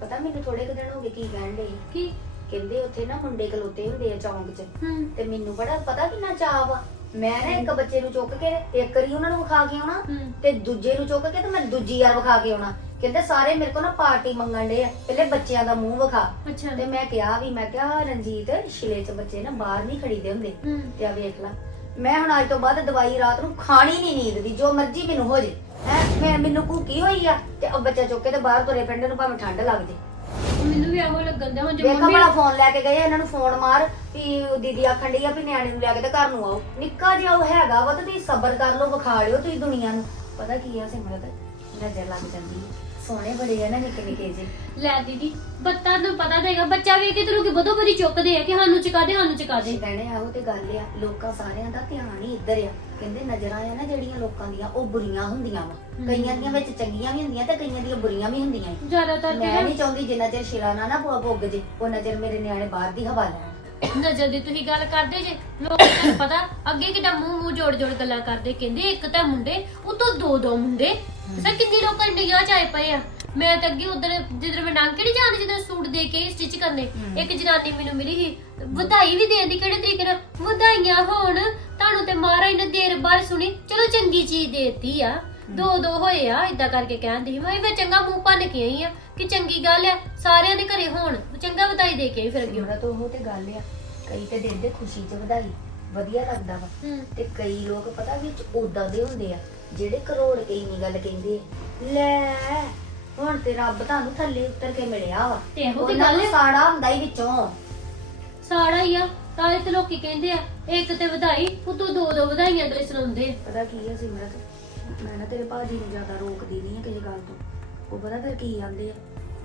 Speaker 2: ਪਤਾ ਮੈਨੂੰ ਥੋੜੇ ਕੁ ਦਿਨ ਹੋ ਗਏ ਕੀ ਕਹਿਣ ਡਈ।
Speaker 3: ਕੀ?
Speaker 2: ਕਹਿੰਦੇ ਉੱਥੇ ਨਾ ਮੁੰਡੇ ਖਲੋਤੇ ਹੁੰਦੇ ਆ ਚੌਂਕ 'ਚ।
Speaker 3: ਹੂੰ।
Speaker 2: ਤੇ ਮੈਨੂੰ ਬੜਾ ਪਤਾ ਕਿੰਨਾ ਚਾਅ ਵਾ। ਮੈਂ ਨਾ ਇੱਕ ਬੱਚੇ ਨੂੰ ਚੁੱਕ ਕੇ ਇੱਕ ਵਾਰੀ ਉਹਨਾਂ ਨੂੰ ਵਿਖਾ ਕੇ ਆਉਣਾ
Speaker 3: ਹੂੰ।
Speaker 2: ਤੇ ਦੂਜੇ ਨੂੰ ਚੁੱਕ ਕੇ ਤੇ ਮੈਂ ਦੂਜੀ ਵਾਰ ਵਿਖਾ ਕੇ ਆਉਣਾ। ਕਹਿੰਦੇ ਸਾਰੇ ਮੇਰੇ ਕੋਲ ਨਾ ਪਾਰਟੀ ਮੰਗਣ ਦੇ ਆ ਪਹਿਲੇ ਬੱਚਿਆਂ ਦਾ ਮੂੰਹ ਵਿਖਾ।
Speaker 3: ਅੱਛਾ।
Speaker 2: ਤੇ ਮੈਂ ਕਿਹਾ ਵੀ ਮੈਂ ਕਿਹਾ ਰਣਜੀਤ ਛਿਲੇ 'ਚ ਬੱਚੇ ਨਾ ਬਾਹਰ ਨਹੀਂ ਖੜੀਦੇ ਹੁੰਦੇ।
Speaker 3: ਹੂੰ।
Speaker 2: ਤੇ ਆ ਵੇਖ ਲਾ। ਮੈਂ ਹੁਣ ਅੱਜ ਤੋਂ ਬਾਅਦ ਦਵਾਈ ਰਾਤ ਨੂੰ ਖਾਣੀ ਨਹੀਂ ਨੀਂਦ ਦੀ ਜੋ ਮਰਜ਼ੀ ਮੈਨੂੰ ਹੋ ਜੇ। ਹੈ ਮੈਂ ਮੈਨੂੰ ਭੂਕੀ ਹੋਈ ਆ ਤੇ ਉਹ ਬੱਚਾ ਚੁੱਕ ਕੇ ਤੇ ਬਾਹਰ ਤੁਰੇ ਫਿਰਦੇ ਨੂੰ ਭਾਵੇਂ ਠੰਡ ਲੱਗ ਜੇ।
Speaker 3: ਮੈਨੂੰ ਵੀ ਇਹੋ ਲੱਗਣ ਦਾ ਹੁਣ ਜੇ
Speaker 2: ਵੇਖਾ ਬੜਾ ਫੋਨ ਲੈ ਕੇ ਗਏ ਇਹਨਾਂ ਨੂੰ ਫੋਨ ਮਾਰ ਵੀ ਦੀਦੀ ਆਖਣ ਡਈ ਆ ਵੀ ਨਿਆਣੇ ਨੂੰ ਲੈ ਕੇ ਤੇ ਘਰ ਨੂੰ ਆਓ। ਨਿੱਕਾ ਜਿਹਾ ਉਹ ਹੈਗਾ ਵਾ ਤੇ ਤੁਸੀਂ ਸਬਰ ਕਰ ਲਓ ਵਿਖਾ ਲਿਓ ਤੁਸੀਂ ਦੁਨੀਆ ਨੂੰ। ਪਤਾ ਕੀ ਆ ਸਿਮਰਤ ਨਜ਼ਰ ਲੱਗ ਜਾਂਦੀ ਹੈ ਸੋਹਣੇ ਬੜੇ ਆ ਨਾ ਨਿੱਕੇ ਨਿੱਕੇ ਜੇ
Speaker 3: ਲੈ ਦੀਦੀ ਬੱਤਾ ਨੂੰ ਪਤਾ ਦੇਗਾ ਬੱਚਾ ਵੇਖ ਕੇ ਤੈਨੂੰ ਕਿ ਬਦੋ ਬਦੀ ਚੁੱਕਦੇ ਆ ਕਿ ਸਾਨੂੰ ਚੁਕਾ ਦੇ ਸਾਨੂੰ ਚੁਕਾ ਦੇ।
Speaker 2: ਅਸੀਂ ਕਹਿਣੇ ਆ ਉਹ ਤੇ ਗੱਲ ਆ ਲੋਕਾਂ ਸਾਰਿਆਂ ਦਾ ਧਿਆਨ ਹੀ ਇੱਧਰ ਆ। ਕਹਿੰਦੇ ਨਜ਼ਰਾਂ ਆ ਨਾ ਜਿਹੜੀਆਂ ਲੋਕਾਂ ਦੀਆਂ ਉਹ ਬੁਰੀਆਂ ਹੁੰਦੀਆਂ ਵਾ। ਕਈਆਂ ਦੀਆਂ ਵਿੱਚ ਚੰਗੀਆਂ ਵੀ ਹੁੰਦੀਆਂ ਤੇ ਕਈਆਂ ਦੀਆਂ ਬੁਰੀਆਂ ਵੀ ਹੁੰਦੀਆਂ ਏ।
Speaker 3: ਜ਼ਿਆਦਾਤਰ
Speaker 2: ਮੈਂ ਨਹੀਂ ਚਾਹੁੰਦੀ ਜਿੰਨਾ ਚਿਰ ਸ਼ਿਲਾ ਨਾ ਨਾ ਭੁ- ਭੁੱਗ ਜੇ ਉਹ ਨਜ਼ਰ ਮੇਰੇ ਨਿਆਣੇ ਬਾਹਰ ਦੀ ਹਵਾ ਲੈਣ।
Speaker 3: ਨਜ਼ਰ ਦੀ ਤੁਸੀਂ ਗੱਲ ਕਰਦੇ ਜੇ ਲੋਕਾਂ ਨੂੰ ਪਤਾ ਅੱਗੇ ਕਿੱਡਾ ਮੂੰਹ ਮੂੰਹ ਜੋੜ ਜੋੜ ਗੱਲਾਂ ਕਰਦੇ ਕਹਿੰਦੇ ਇੱਕ ਤਾਂ ਮੁੰਡੇ ਉਤੋਂ ਦੋ ਦੋ ਮੁੰਡੇ ਸਰ ਕਿੰਨੀ ਲੋਕਾਂ ਇੰਡੀਆ ਚ ਆਏ ਪਏ ਆ। ਮੈਂ ਤਾਂ ਅੱਗੇ ਉਧਰ ਜਿੱਧਰ ਮੈਂ ਨਾਂਕੇ ਨਹੀਂ ਜਾਂਦੀ ਜਿੱਧਰ ਸੂਟ ਦੇ ਕੇ ਸਟਿਚ ਕਰਨੇ। ਇੱਕ ਜਨਾਨੀ ਮੈਨੂੰ ਮਿਲੀ ਸੀ ਵਧਾਈ ਵੀ ਦੇਣ ਦੀ ਕਿਹੜੇ ਤਰੀਕੇ ਨਾਲ? ਵਧਾਈਆਂ ਹੋਣ ਤੁਹਾਨੂੰ ਤੇ ਮਹਾਰਾਜ ਨੇ ਦੇਰ ਬਾਰ ਸੁਣੀ ਚਲੋ ਚੰਗੀ ਚੀਜ਼ ਦੇਤੀ ਆ। ਦੋ ਦੋ ਹੋਏ ਆ ਇਦਾਂ ਕਰਕੇ ਕਹਿੰਦੀ ਸੀ। ਮੈਂ ਵੀ ਚੰਗਾ ਮੂੰਹ ਭੰਨ ਕੇ ਆਈ ਆ ਕਿ ਚੰਗੀ ਗੱਲ ਆ ਸਾਰਿਆਂ ਦੇ ਘਰੇ ਹੋਣ ਚੰਗਾ ਵਧਾਈ ਦੇ ਕੇ ਆਈ ਫਿਰ ਅੱਗੇ।
Speaker 2: ਸਿਮਰਤ ਉਹ ਤੇ ਗੱਲ ਆ ਕਈ ਤੇ ਦਿੰਦੇ ਖੁਸ਼ੀ ਚ ਵਧਾਈ ਵਧੀਆ ਲੱਗਦਾ ਵਾ। ਤੇ ਕਈ ਲੋਕ ਪਤਾ ਵਿੱਚ ਉਦਾਂ ਦੇ ਹੁੰਦੇ ਆ ਜਿਹੜੇ ਕਰੋੜ ਕੇ ਇੰਨੀ ਗੱਲ ਕਹਿੰਦੇ ਆ। ਲੈ ਹੁਣ ਤੇ ਰੱਬ ਤੁਹਾਨੂੰ ਥੱਲੇ ਉਤਰ ਕੇ ਮਿਲਿਆ ਵਾ।
Speaker 3: ਤੇ ਇਹੋ ਤੇ
Speaker 2: ਉਹਨਾਂ
Speaker 3: ਗੱਲ
Speaker 2: ਨੂੰ
Speaker 3: ਆ।
Speaker 2: ਸਾੜਾ ਹੁੰਦਾ ਹੀ ਵਿੱਚੋਂ।
Speaker 3: ਸਾੜਾ ਹੀ ਆ ਤਾਂ ਤੇ ਲੋਕੀ ਕਹਿੰਦੇ ਆ ਇੱਕ ਤੇ ਵਧਾਈ ਉਤੋਂ ਦੋ ਦੋ ਵਧਾਈਆਂ ਤੇ ਸੁਣਾਉਂਦੇ ਆ।
Speaker 2: ਪਤਾ ਕੀ ਹੈ ਸਿਮਰਤ ਮੈਂ ਨਾ ਤੇਰੇ ਭਾਜੀ ਨੂੰ ਜ਼ਿਆਦਾ ਰੋਕਦੀ ਨਹੀਂ ਹੈ ਕਿਸੇ ਗੱਲ ਤੋਂ। ਉਹ ਪਤਾ ਫਿਰ ਕੀ ਆਂਦੇ ਆ?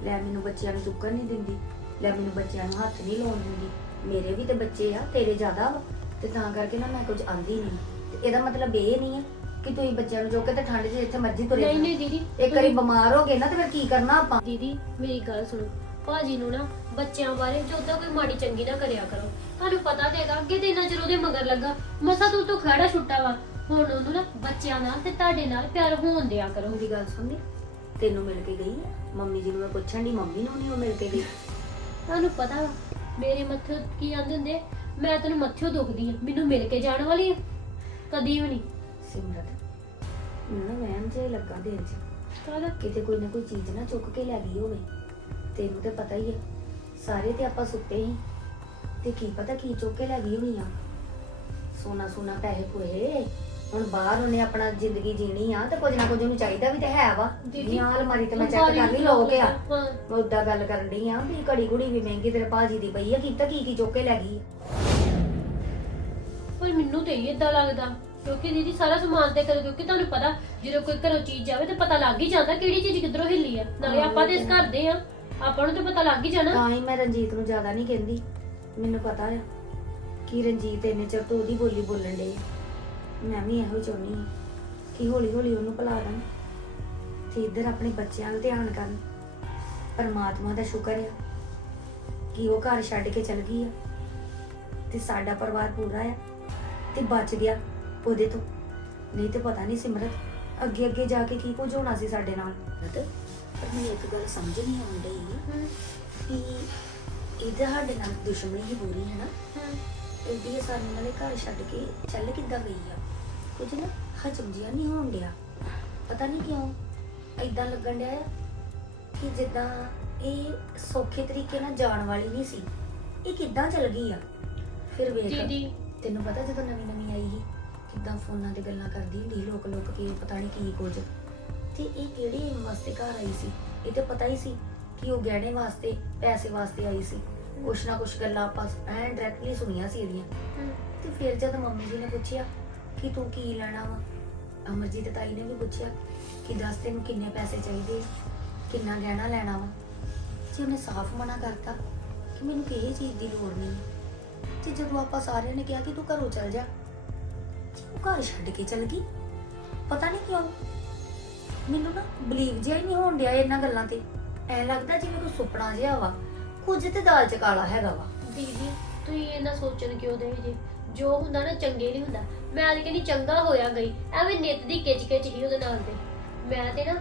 Speaker 2: ਲੈ ਮੈਨੂੰ ਬੱਚਿਆਂ ਨੂੰ ਚੁੱਕਣ ਨਹੀਂ ਦਿੰਦੀ ਲੈ ਮੈਨੂੰ ਬੱਚਿਆਂ ਨੂੰ ਹੱਥ ਨਹੀਂ ਲਾਉਣ ਦਿੰਦੀ। ਮੇਰੇ ਵੀ ਤੇ ਬੱਚੇ ਆ ਤੇਰੇ ਜ਼ਿਆਦਾ ਵਾ। ਤੇ ਤਾਂ ਕਰਕੇ ਨਾ ਮੈਂ ਕੁਝ ਆਂਦੀ ਨਹੀਂ। ਤੇ ਇਹਦਾ ਮਤਲਬ ਇਹ ਨਹੀਂ ਹੈ ਕਿ ਤੁਸੀਂ ਬੱਚਿਆਂ ਨੂੰ ਚੁੱਕ ਕੇ ਤੇ ਠੰਡ 'ਚ ਜਿੱਥੇ ਮਰਜ਼ੀ ਤੁਰੇ
Speaker 3: ਨਹੀਂ। ਨਹੀਂ ਦੀਦੀ
Speaker 2: ਇੱਕ ਵਾਰੀ ਬਿਮਾਰ ਹੋ ਗਏ ਨਾ ਤੇ ਫਿਰ ਕੀ ਕਰਨਾ ਆਪਾਂ?
Speaker 3: ਦੀਦੀ ਮੇਰੀ ਗੱਲ ਸੁਣੋ। ਭਾਜੀ ਨੂੰ ਨਾ ਬੱਚਿਆਂ ਬਾਰੇ ਜੋਦਾ ਕੋਈ ਮਾੜੀ ਚੰਗੀ ਨਾ ਕਰਿਆ ਕਰੋ। ਤੁਹਾਨੂੰ ਪਤਾ ਤੇਗਾ ਅੱਗੇ ਤੇ ਇੰਨਾ ਚਿਰ ਉਹਦੇ ਮਗਰ ਲੱਗਾ ਮਸਾ ਤੂੰ ਤੋਂ ਖੜਾ ਛੁੱਟਾ ਵਾ। ਹੁਣ ਉਹਨੂੰ ਨਾ ਬੱਚਿਆਂ ਨਾਲ ਤੇ ਤੁਹਾਡੇ ਨਾਲ ਪਿਆਰ ਹੋਣ ਦਿਆ ਕਰੋ।
Speaker 2: ਮੇਰੀ ਗੱਲ ਸੁਣਨੀ ਤੈਨੂੰ ਮਿਲ ਕੇ ਗਈ ਆ? ਮੰਮੀ ਜੀ ਨੂੰ ਮੈਂ ਪੁੱਛਣ ਦੀ ਮੰਮੀ ਨੂੰ ਨਹੀਂ ਉਹ ਮਿਲ ਕੇ ਗਈ?
Speaker 3: ਤੁਹਾਨੂੰ ਪਤਾ ਵਾ ਮੇਰੇ ਮੱਥੇ ਕੀ ਆਂਦੇ ਹੁੰਦੇ? ਮੈਂ ਤੈਨੂੰ ਮੱਥਿਓ ਦੁਖਦੀ ਆ ਮੈਨੂੰ ਮਿਲ ਕੇ ਜਾਣ ਵਾਲੀ ਆ। ਕਦੀ ਵੀ ਨਹੀਂ।
Speaker 2: ਸਿਮਰਤ ਮੈਨੂੰ ਨਾ ਵਹਿਮ ਹੀ ਲੱਗਾ ਦਿਲ 'ਚ।
Speaker 3: ਕਾਹਦਾ
Speaker 2: ਕਿਤੇ ਕੋਈ ਨਾ ਕੋਈ ਚੀਜ਼ ਨਾ ਚੁੱਕ ਕੇ ਲੈ ਗਈ ਹੋਵੇ। ਤੈਨੂੰ ਤੇ ਪਤਾ ਹੀ ਹੈ ਸਾਰੇ ਤੇ ਆਪਾਂ ਸੁੱਤੇ ਹੀ। ਤੇ ਕੀ ਪਤਾ ਕੀ ਚੁੱਕ ਕੇ ਲੈ ਗਈ ਹੋਣੀ ਆ। ਸੋਨਾ ਸੋਨਾ ਪੈਸੇ ਪੂਏ ਹੁਣ ਬਾਹਰ ਉਹਨੇ ਆਪਣਾ ਜ਼ਿੰਦਗੀ ਜੀਣੀ ਆ ਤੇ ਕੁਝ ਨਾ ਕੁਝ ਉਹਨੂੰ ਚਾਹੀਦਾ ਵੀ ਤੇ ਹੈ ਵਾ।
Speaker 3: ਦੀਦੀ,
Speaker 2: ਅਲਮਾਰੀ ਤੇ ਮੈਂ ਚੈੱਕ ਕਰ ਲਈ ਲੋਕ ਆ।
Speaker 3: ਹਾਂ
Speaker 2: ਮੈਂ ਉਦਾਂ ਗੱਲ ਕਰਨ ਡਈ ਆ ਵੀ ਘੜੀ ਘੁੜੀ ਵੀ ਮਹਿੰਗੀ ਤੇਰੇ ਭਾਜੀ ਦੀ ਪਈ ਆ ਕੀਤਾ ਕੀ ਕੀ ਚੁੱਕ ਕੇ ਲੈ ਗਈ
Speaker 3: ਪਰ ਮੈਨੂੰ ਤੇ ਇਦਾਂ ਲੱਗਦਾ। ਕਿਉਂਕਿ ਦੀਦੀ ਸਾਰਾ ਸਮਾਨ ਤੇ ਕਰ ਕਿਉਂਕਿ ਤੁਹਾਨੂੰ ਪਤਾ ਜਦੋਂ ਕੋਈ ਘਰੋਂ ਚੀਜ਼ ਜਾਵੇ ਤੇ ਪਤਾ ਲੱਗ ਹੀ ਜਾਂਦਾ ਕਿਹੜੀ ਚੀਜ਼ ਕਿੱਧਰੋਂ ਹਿੱਲੀ ਆ। ਨਾਲੇ
Speaker 2: ਹਾਂ,
Speaker 3: ਆਪਾਂ ਤੇ ਇਸ ਘਰ ਦੇ ਆ ਆਪਾਂ ਨੂੰ ਤੇ ਪਤਾ ਲੱਗ ਹੀ ਜਾਣਾ।
Speaker 2: ਤਾਂ ਹੀ ਮੈਂ ਰਣਜੀਤ ਨੂੰ ਜ਼ਿਆਦਾ ਨਹੀਂ ਕਹਿੰਦੀ। ਮੈਨੂੰ ਪਤਾ ਆ ਕਿ ਰਣਜੀਤ ਇੰਨੇ ਚਿਰ ਤੋਂ ਉਹਦੀ ਬੋਲੀ ਬੋਲਣ ਡੇ ਮੈਂ ਵੀ ਇਹੋ ਚਾਹੁੰਦੀ ਹਾਂ ਕਿ ਹੌਲੀ ਹੌਲੀ ਉਹਨੂੰ ਭੁਲਾ ਦਾਂ ਤੇ ਇੱਧਰ ਆਪਣੇ ਬੱਚਿਆਂ ਨੂੰ ਧਿਆਨ ਕਰਨ। ਪਰਮਾਤਮਾ ਦਾ ਸ਼ੁਕਰ ਆ ਕਿ ਉਹ ਘਰ ਛੱਡ ਕੇ ਚਲ ਗਈ ਆ ਤੇ ਸਾਡਾ ਪਰਿਵਾਰ ਪੂਰਾ ਆ ਤੇ ਬਚ ਗਿਆ ਉਹਦੇ ਤੋਂ। ਨਹੀਂ ਤੇ ਪਤਾ ਨਹੀਂ ਸਿਮਰਤ ਅੱਗੇ ਅੱਗੇ ਜਾ ਕੇ ਕੀ ਕੁਝ ਹੋਣਾ ਸੀ ਸਾਡੇ ਨਾਲ? ਪਰ ਮੈਨੂੰ ਇੱਕ ਗੱਲ ਸਮਝ ਨਹੀਂ ਆਉਣ ਡਈ। ਕਿ ਇਹਦਾ ਸਾਡੇ ਨਾਲ ਦੁਸ਼ਮਣੀ ਹੀ ਪੂਰੀ ਹੈ ਨਾ। ਇਹਦੀ ਸਾਨੂੰ ਨਾਲੇ ਘਰ ਛੱਡ ਕੇ ਚੱਲ ਕਿੱਦਾਂ ਗਈ ਆ? ਕੁਝ ਨਾ ਹਜਮ ਜਿਹਾ ਨਹੀਂ ਹੋਣ ਡਿਆ। ਪਤਾ ਨਹੀਂ ਕਿਉਂ ਐਦਾਂ ਲੱਗਣ ਡਿਆ ਕਿ ਜਿੱਦਾਂ ਇਹ ਸੌਖੇ ਤਰੀਕੇ ਨਾਲ ਜਾਣ ਵਾਲੀ ਨਹੀਂ ਸੀ। ਇਹ ਕਿੱਦਾਂ ਚੱਲ ਗਈ ਆ? ਫਿਰ ਵੇਖ।
Speaker 3: ਦੀਦੀ।
Speaker 2: ਤੈਨੂੰ ਪਤਾ ਜਦੋਂ ਨਵੀਂ ਨਵੀਂ ਆਈ ਸੀ? ਕਿੱਦਾਂ ਫੋਨਾਂ ਤੇ ਗੱਲਾਂ ਕਰਦੀ ਹੁੰਦੀ ਸੀ ਲੋਕ ਲੋਕ ਕੀ ਪਤਾ ਨਹੀਂ ਕੀ ਕੁਝ। ਤੇ ਇਹ ਕਿਹੜੇ aim ਵਾਸਤੇ ਘਰ ਆਈ ਸੀ? ਇਹ ਤੇ ਪਤਾ ਹੀ ਸੀ ਕਿ ਉਹ ਗਹਿਣੇ ਵਾਸਤੇ ਪੈਸੇ ਵਾਸਤੇ ਆਈ ਸੀ। ਕੁਛ ਨਾ ਕੁਛ ਗੱਲਾਂ ਆਪਾਂ ਐ ਡਾਇਰੈਕਟਲੀ ਸੁਣੀਆਂ ਸੀ ਇਹਦੀਆਂ। ਤੇ ਫਿਰ ਜਦ ਮੰਮੀ ਜੀ ਨੇ ਪੁੱਛਿਆ ਕਿ ਤੂੰ ਕੀ ਲੈਣਾ ਵਾ? ਅਮਰਜੀਤ ਤਾਈ ਨੇ ਵੀ ਪੁੱਛਿਆ ਕਿ ਦੱਸ ਤੈਨੂੰ ਕਿੰਨੇ ਪੈਸੇ ਚਾਹੀਦੇ? ਕਿੰਨਾ ਗਹਿਣਾ ਲੈਣਾ ਵਾ? ਜੀ ਉਹਨੇ ਸਾਫ਼ ਮਨਾ ਕਰਤਾ ਕਿ ਮੈਨੂੰ ਕਿਸੇ ਚੀਜ਼ ਦੀ ਲੋੜ ਨਹੀਂ। ਤੇ ਜਦੋਂ ਆਪਾਂ ਸਾਰਿਆਂ ਨੇ ਕਿਹਾ ਕਿ ਤੂੰ ਘਰੋਂ ਚੱਲ ਜੀ ਉਹ ਘਰ ਛੱਡ ਕੇ ਚੱਲ ਗਈ। ਪਤਾ ਨਹੀਂ ਕਿਉਂ। ਮੈਨੂੰ ਨਾ ਬਲੀਵ ਜਿਹਾ ਹੀ ਨਹੀਂ ਹੋਣ ਡਿਆ ਇਹਨਾਂ ਗੱਲਾਂ ਤੇ। ਐ ਲੱਗਦਾ ਜਿਵੇਂ ਕੋਈ ਸੁਪਨਾ ਜਿਹਾ ਵਾ। ਕੁਝ ਤੇ ਦਾਲ ਚ ਕਾਲਾ ਹੈਗਾ ਵਾ।
Speaker 3: ਦੀਦੀ, ਤੁਸੀਂ ਇਹਨਾਂ ਸੋਚਣ ਕਿਉਂ ਦੇ ਜੇ? ਜੋ ਹੁੰਦਾ ਨਾ ਚੰਗੇ ਨਹੀਂ ਹੁੰਦਾ। ਮੈਂ ਅੱਜ ਕਹਿੰਦੀ ਚੰਗਾ ਹੋਇਆ ਗਈ। ਐਵੇਂ ਨਿੱਤ ਦੀ ਕਿਚ ਕਿਚ ਹੀ ਉਹਦੇ ਨਾਲ ਤੇ। ਮੈਂ ਤੇ ਨਾ,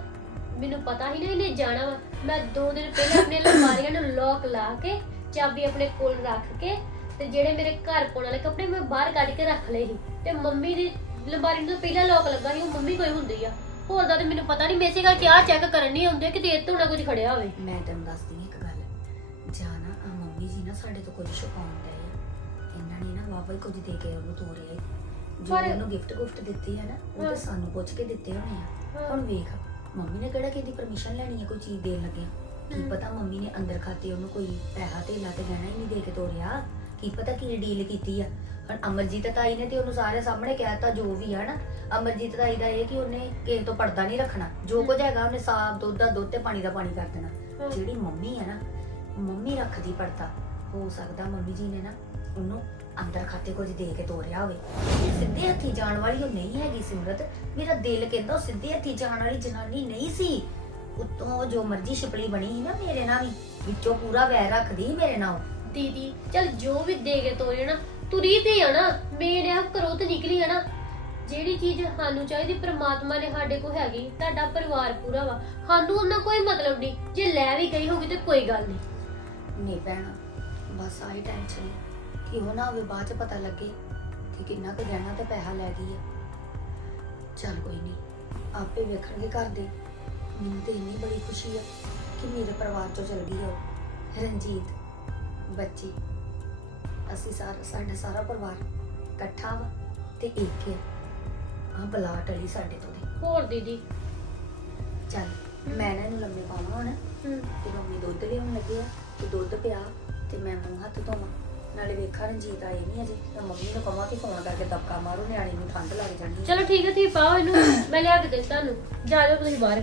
Speaker 3: ਮੈਨੂੰ ਪਤਾ ਹੀ ਨਾ ਇਹਨੇ ਜਾਣਾ ਵਾ। ਮੈਂ ਦੋ ਦਿਨ ਪਹਿਲਾਂ ਆਪਣੇ ਅਲਮਾਰੀਆਂ ਨੂੰ ਲੋਕ ਲਾ ਕੇ, ਚਾਬੀ ਆਪਣੇ ਕੋਲ ਰੱਖ ਕੇ ਤੇ ਜਿਹੜੇ ਮੇਰੇ ਘਰ ਪਾਉਣ ਵਾਲੇ ਕੱਪੜੇ ਮੈਂ ਬਾਹਰ ਕੱਢ ਕੇ ਰੱਖ ਲਏ ਸੀ ਤੇ ਮੰਮੀ ਦੀ ਅਲਮਾਰੀ ਨੂੰ ਪਹਿਲਾਂ ਲੋਕ ਲੱਗਾ ਸੀ ਉਹ ਮੰਮੀ ਕੋਈ ਹੁੰਦੀ ਆ ਹੋਰ ਦਾ ਤੇ ਮੈਨੂੰ ਪਤਾ ਨਹੀਂ ਮੇਸੇ ਕਰਕੇ ਆ ਚੈੱਕ ਕਰਨ ਨਹੀਂ ਆਉਂਦੇ ਕਿ ਦੇਰ ਤੋਂ ਨਾ ਕੁਝ ਖੜਿਆ ਹੋਵੇ
Speaker 2: ਮੈਂ ਤੈਨੂੰ ਦੱਸਦੀ ਇੱਕ ਗੱਲ ਜਾਨਾ ਆ ਮੰਮੀ ਜੀ ਨਾ ਸਾਡੇ ਤੋਂ ਕੁਝ ਛੁਪਾਉਣ ਡਏ ਆ ਇਹਨਾਂ ਨੇ ਨਾ ਵਾਵਾ ਹੀ ਕੁਝ ਦੇ ਕੇ ਉਹਨੂੰ ਤੋਰਿਆ ਈ। ਜੋ
Speaker 3: ਪਰ-
Speaker 2: ਉਹਨੂੰ ਗਿਫਟ ਗੁਫਟ ਦਿੱਤੀ ਹੈ ਨਾ ਉਹ
Speaker 3: ਹਾਂ।
Speaker 2: ਤੇ ਸਾਨੂੰ ਪੁੱਛ ਕੇ ਦਿੱਤੇ ਹੋਣੇ ਆ। ਹੁਣ ਵੇਖ ਮੰਮੀ ਨੇ ਕਿਹੜਾ ਕਿਹਦੀ ਪਰਮਿਸ਼ਨ ਲੈਣੀ ਹੈ ਕੋਈ ਚੀਜ਼ ਦੇਣ ਲੱਗਿਆ ਕੀ
Speaker 3: ਹਮ।
Speaker 2: ਪਤਾ ਮੰਮੀ ਨੇ ਅੰਦਰ ਖਾਤੇ ਉਹਨੂੰ ਕੋਈ ਪੈਸਾ ਤੇ ਲਾ ਤੇ ਗਹਿਣਾ ਹੀ ਨਹੀਂ ਦੇ ਕੇ ਤੋਰਿਆ ਕੀ ਪਤਾ ਕੀ ਡੀਲ ਕੀਤੀ ਆ। ਹੁਣ ਅਮਰਜੀਤ ਤਾਈ ਨੇ ਤੇ ਉਹਨੂੰ ਸਾਰੇ ਸਾਹਮਣੇ ਕਹਿਤਾ ਜੋ ਵੀ ਆ ਨਾ ਅਮਰਜੀਤ ਤਾਈ ਦਾ ਇਹ ਕਿ ਉਹਨੇ ਕਿਸੇ ਤੋਂ ਪਰਦਾ ਨਹੀਂ ਰੱਖਣਾ। ਜੋ ਕੁਝ ਹੈਗਾ ਉਹਨੇ ਸਾਫ਼ ਦੁੱਧ ਦਾ ਦੁੱਧ ਤੇ ਪਾਣੀ ਦਾ ਪਾਣੀ ਕਰ ਦੇਣਾ। ਜਿਹੜੀ ਮੰਮੀ ਹੈ ਨਾ ਮੰਮੀ ਰੱਖਦੀ ਪਰਦਾ ਹੋ ਸਕਦਾ ਮੰਮੀ ਜੀ ਨੇ ਨਾ ਉਹਨੂੰ ਅੰਦਰ ਖਾਤੇ ਕੁਝ ਦੇ ਕੇ ਤੋਰਿਆ ਹੋਵੇ। ਇਹ ਸਿੱਧੇ ਹੱਥੀ ਜਾਣ ਵਾਲੀ ਉਹ ਨਹੀਂ ਹੈਗੀ ਸਿਮਰਤ। ਮੇਰਾ ਦਿਲ ਕਹਿੰਦਾ ਉਹ ਸਿੱਧੇ ਹੱਥੀ ਜਾਣ ਵਾਲੀ ਜਨਾਨੀ ਨਹੀਂ ਸੀ। ਉੱਤੋਂ ਜੋ ਮਰਜ਼ੀ ਛਿਪਲੀ ਬਣੀ ਸੀ ਨਾ ਮੇਰੇ ਨਾਲ ਵੀ ਵਿੱਚੋਂ ਪੂਰਾ ਵੈਰ ਰੱਖਦੀ ਮੇਰੇ ਨਾਲ।
Speaker 3: ਦੀਦੀ ਚਲ ਜੋ ਵੀ ਦੇ ਕੇ ਤੋਰੇ ਨਾ, ਤੁਰੀ ਤੇ ਆ ਨਾ, ਮੇਰੇ ਆ ਘਰੋਂ ਤੇ ਨਿਕਲੀ ਆ ਨਾ। ਜਿਹੜੀ ਚੀਜ਼ ਸਾਨੂੰ ਚਾਹੀਦੀ, ਪ੍ਰਮਾਤਮਾ ਨੇ ਸਾਡੇ ਕੋਲ ਹੈਗੀ, ਤੁਹਾਡਾ ਪਰਿਵਾਰ ਪੂਰਾ ਵਾ। ਸਾਨੂੰ ਉਹਨਾਂ ਕੋਈ ਮਤਲਬ ਨਹੀਂ। ਜੇ ਲੈ ਵੀ ਗਈ ਹੋਗੀ ਤੇ ਕੋਈ ਗੱਲ ਨਹੀਂ।
Speaker 2: ਨਹੀਂ ਭੈਣਾ, ਬਸ ਆਹੀ ਟੈਨਸ਼ਨ ਕਿ ਉਹ ਨਾ ਹੋਵੇ, ਬਾਅਦ ਚ ਪਤਾ ਲੱਗੇ ਕਿ ਕਿੰਨਾ ਕੁ ਗਹਿਣਾ ਤੇ ਪੈਸਾ ਲੈ ਗਈ ਆ। ਚੱਲ ਕੋਈ ਨਹੀਂ, ਆਪੇ ਵੇਖਣਗੇ ਘਰ ਦੇ। ਮੈਨੂੰ ਤੇ ਇੰਨੀ ਬੜੀ ਖੁਸ਼ੀ ਆ ਕਿ ਮੇਰੇ ਪਰਿਵਾਰ ਚੋਂ ਚਲ ਗਈ ਆ ਉਹ, ਰਣਜੀਤ। ਬੱਚੀ। ਅਸੀਂ ਸਾਰਾ ਸਾਡਾ ਸਾਰਾ ਪਰਿਵਾਰ ਇਕੱਠਾ ਵਾ ਤੇ ਇੱਕ ਹੈ ਆ। ਬਲਾ ਟਲੀ ਸਾਡੇ ਤੋਂ ਦੀ।
Speaker 3: ਹੋਰ ਦੀਦੀ?
Speaker 2: ਚੱਲ ਮੈਂ ਨਾ ਇਹਨੂੰ ਲੰਮੇ ਪਾਵਾਂ ਹੁਣ।
Speaker 3: ਹੂੰ।
Speaker 2: ਤੇ ਮੰਮੀ ਦੁੱਧ ਲਿਆਉਣ ਲੱਗੇ ਆ। ਤੇ ਦੁੱਧ ਪਿਆ ਤੇ ਮੈਂ ਮੂੰਹ ਹੱਥ ਧੋਵਾਂ। ਨਾਲੇ ਵੇਖਾਂ ਰਣਜੀਤ ਆਏ ਨਹੀਂ ਅਜੇ। ਤਾਂ ਮੰਮੀ ਨੂੰ ਕਹਾਂ ਕਿ ਫੋਨ ਕਰਕੇ ਦਬਕਾ ਮਾਰੋ ਨਿਆਣੇ ਨੂੰ ਠੰਡ ਲੱਗ ਜਾਂਦੀ ਹੈ
Speaker 3: ਚਲੋ ਠੀਕ ਹੈ ਤੁਸੀਂ ਪਾਓ ਇਹਨੂੰ। ਮੈਂ ਲਿਆ ਕੇ ਦੇ ਤੁਹਾਨੂੰ। ਜਾ ਜਾਓ ਤੁਸੀਂ ਬਾਹਰ।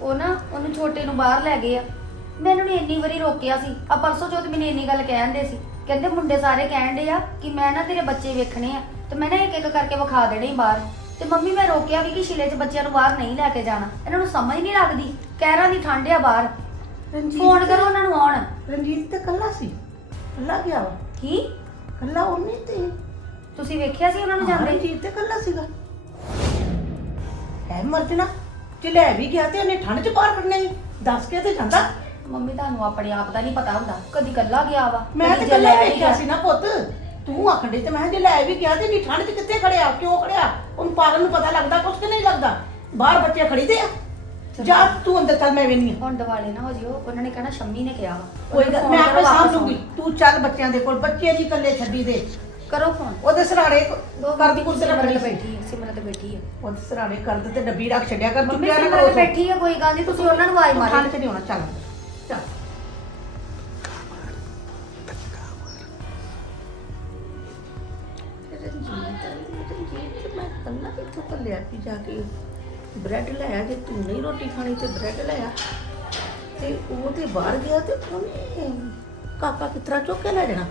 Speaker 2: ਉਹ ਨਾ ਉਹਨੂੰ ਛੋਟੇ ਨੂੰ ਬਾਹਰ ਲੈ ਗਏ ਆ। ਮੈਨੂੰ ਨੇ ਇੰਨੀ ਵਾਰੀ ਰੋਕਿਆ ਸੀ। ਆ ਪਰਸੋਂ ਚੌਥ ਮੈਨੂੰ ਇੰਨੀ ਗੱਲ ਕਹਿੰਦੇ ਸੀ। ਕਹਿੰਦੇ ਮੁੰਡੇ ਸਾਰੇ ਕਹਿਣਦੇ ਆ ਕਿ ਮੈਂ ਨਾ ਤੇਰੇ ਬੱਚੇ ਵੇਖਣੇ ਆ ਤੇ ਮੈਂ ਨਾ ਇੱਕ ਇੱਕ ਕਰਕੇ ਵਿਖਾ ਦੇਣੇ ਹੀ ਬਾਹਰ। ਤੇ ਮੰਮੀ ਮੈਂ ਰੋਕਿਆ ਵੀ ਕਿ ਸ਼ਿਲੇ 'ਚ ਬੱਚਿਆਂ ਨੂੰ ਬਾਹਰ ਨਹੀਂ ਲੈ ਕੇ ਜਾਣਾ। ਇਹਨਾਂ ਨੂੰ ਸਮਝ ਨਹੀਂ ਲੱਗਦੀ। ਕਹਿਰਾਂ ਦੀ ਠੰਡ ਆ ਬਾਹਰ।
Speaker 1: ਰਣਜੀਤ
Speaker 2: ਫੋਨ ਕਰੋ ਉਹਨਾਂ ਨੂੰ ਆਉਣ।
Speaker 1: ਰਣਜੀਤ ਤੇ ਕੱਲਾ ਸੀ। ਕੱਲਾ ਗਿਆ ਵਾ।
Speaker 2: ਕੀ?
Speaker 1: ਕੱਲਾ ਉਹਨੇ ਤੇ
Speaker 2: ਤੁਸੀਂ ਵੇਖਿਆ ਸੀ ਉਹਨਾਂ ਨੂੰ ਜਾਂਦੇ?
Speaker 1: ਰਣਜੀਤ ਤੇ ਕੱਲਾ ਸੀਗਾ। ਹੈ ਮਰਜਣਾ ਜੇ ਲੈ ਵੀ ਗਿਆ ਤੇ ਉਹਨੇ ਠੰਡ ਚ ਬਾਹਰ ਕੱਢਣਾ ਹੀ ਦੱਸ ਕੇ ਤੇ ਜਾਂਦਾ।
Speaker 2: ਮੰਮੀ ਤੁਹਾਨੂੰ ਆਪਣੇ ਆਪ ਦਾ ਨਹੀਂ ਪਤਾ ਹੁੰਦਾ। ਕਦੀ ਕੱਲਾ ਗਿਆ ਵਾ।
Speaker 1: ਮੈਂ
Speaker 2: ਕਦੀ
Speaker 1: ਤੇ
Speaker 2: ਜੇ
Speaker 1: ਕੱਲਾ
Speaker 2: ਲੈ ਵੀ
Speaker 1: ਵੇਖਿਆ। ਸੀ ਨਾ ਪੁੱਤ। ਤੂੰ ਆਖਣ ਡਈ ਤੇ ਮੈਂ ਜੇ ਲੈ ਵੀ ਗਿਆ ਤੇ ਨੀ ਠੰਡ ਚ ਕਿੱਥੇ ਖੜਿਆ? ਕਿਉਂ ਖੜਿਆ? ਉਹਨੂੰ ਪਾਗਲ ਨੂੰ ਪਤਾ ਲੱਗਦਾ ਕੁਛ ਕਿ ਨਹੀਂ ਲੱਗਦਾ। ਬਾਹਰ ਬੱਚੇ ਖੜੀਦੇ ਆ। ਜਾ ਤੂੰ ਅੰਦਰ ਚੱਲ ਮੈਂ ਵੇਨੀ
Speaker 2: ਹੁਣ ਦਿਵਾਲੇ ਨਾ ਹੋ ਜਿਓ। ਉਹਨਾਂ ਨੇ ਕਹਿਣਾ ਸ਼ੰਮੀ ਨੇ ਕਿਹਾ ਵਾ।
Speaker 1: ਕੋਈ ਗੱਲ
Speaker 2: ਨੂੰ
Speaker 1: ਮੈਂ ਆਪੇ ਸਾਂਭ ਲੂੰਗੀ। ਤੂੰ ਚੱਲ ਬੱਚਿਆਂ ਦੇ ਕੋਲ ਬੱਚੇ ਜੀ ਇਕੱਲੇ ਛੱਡੀ ਦੇ।
Speaker 2: ਕਰੋ ਫੋਨ।
Speaker 1: ਉਹਦੇ ਸਰਾਣੇ ਕਰਦੀ ਕੁਰਸੀ ਰੱਖਣੀ ਸੀ
Speaker 2: ਬੈਠੀ ਹੈ ਸਿਮਰਤ ਬੈਠੀ ਹੈ।
Speaker 1: ਉਹਦੇ ਸਰਾਣੇ ਕਰਦ ਤੇ ਡੱਬੀ ਰੱਖ ਛੱਡਿਆ ਕਰ
Speaker 2: ਮੰਮੀ
Speaker 1: ਚੁੱਕਿਆ ਨਾ
Speaker 2: ਸਿਮਰਤ ਬੈਠੀ ਹੈ ਕੋਈ ਗੱਲ ਨਹੀਂ ਤੁਸੀਂ ਉਹਨਾਂ ਨੂੰ ਆਵਾਜ਼ ਮਾਰੋ।
Speaker 1: ਠੰਡ ਚ ਨਹੀਂ ਹੋਣਾ ਚੱਲ। ਚੱਲ। ਕੰਨਾ ਕਿੱਥੋਂ ਕੱਲਿਆ ਜਾ ਕੇ ਬ੍ਰੈਡ ਲਾਇਆ ਜੇ ਤੂੰ ਨਹੀਂ ਰੋਟੀ ਖਾਣੀ ਤੇ ਬ੍ਰੈਡ ਲਾਇਆ ਤੇ ਉਹ ਤੇ ਬਾਹਰ ਗਿਆ ਤੇ ਉਹਨੇ ਕਾਕਾ ਕਿਤਰਾ ਚੁੱਕ ਕੇ ਲੈ ਜਾਣਾ?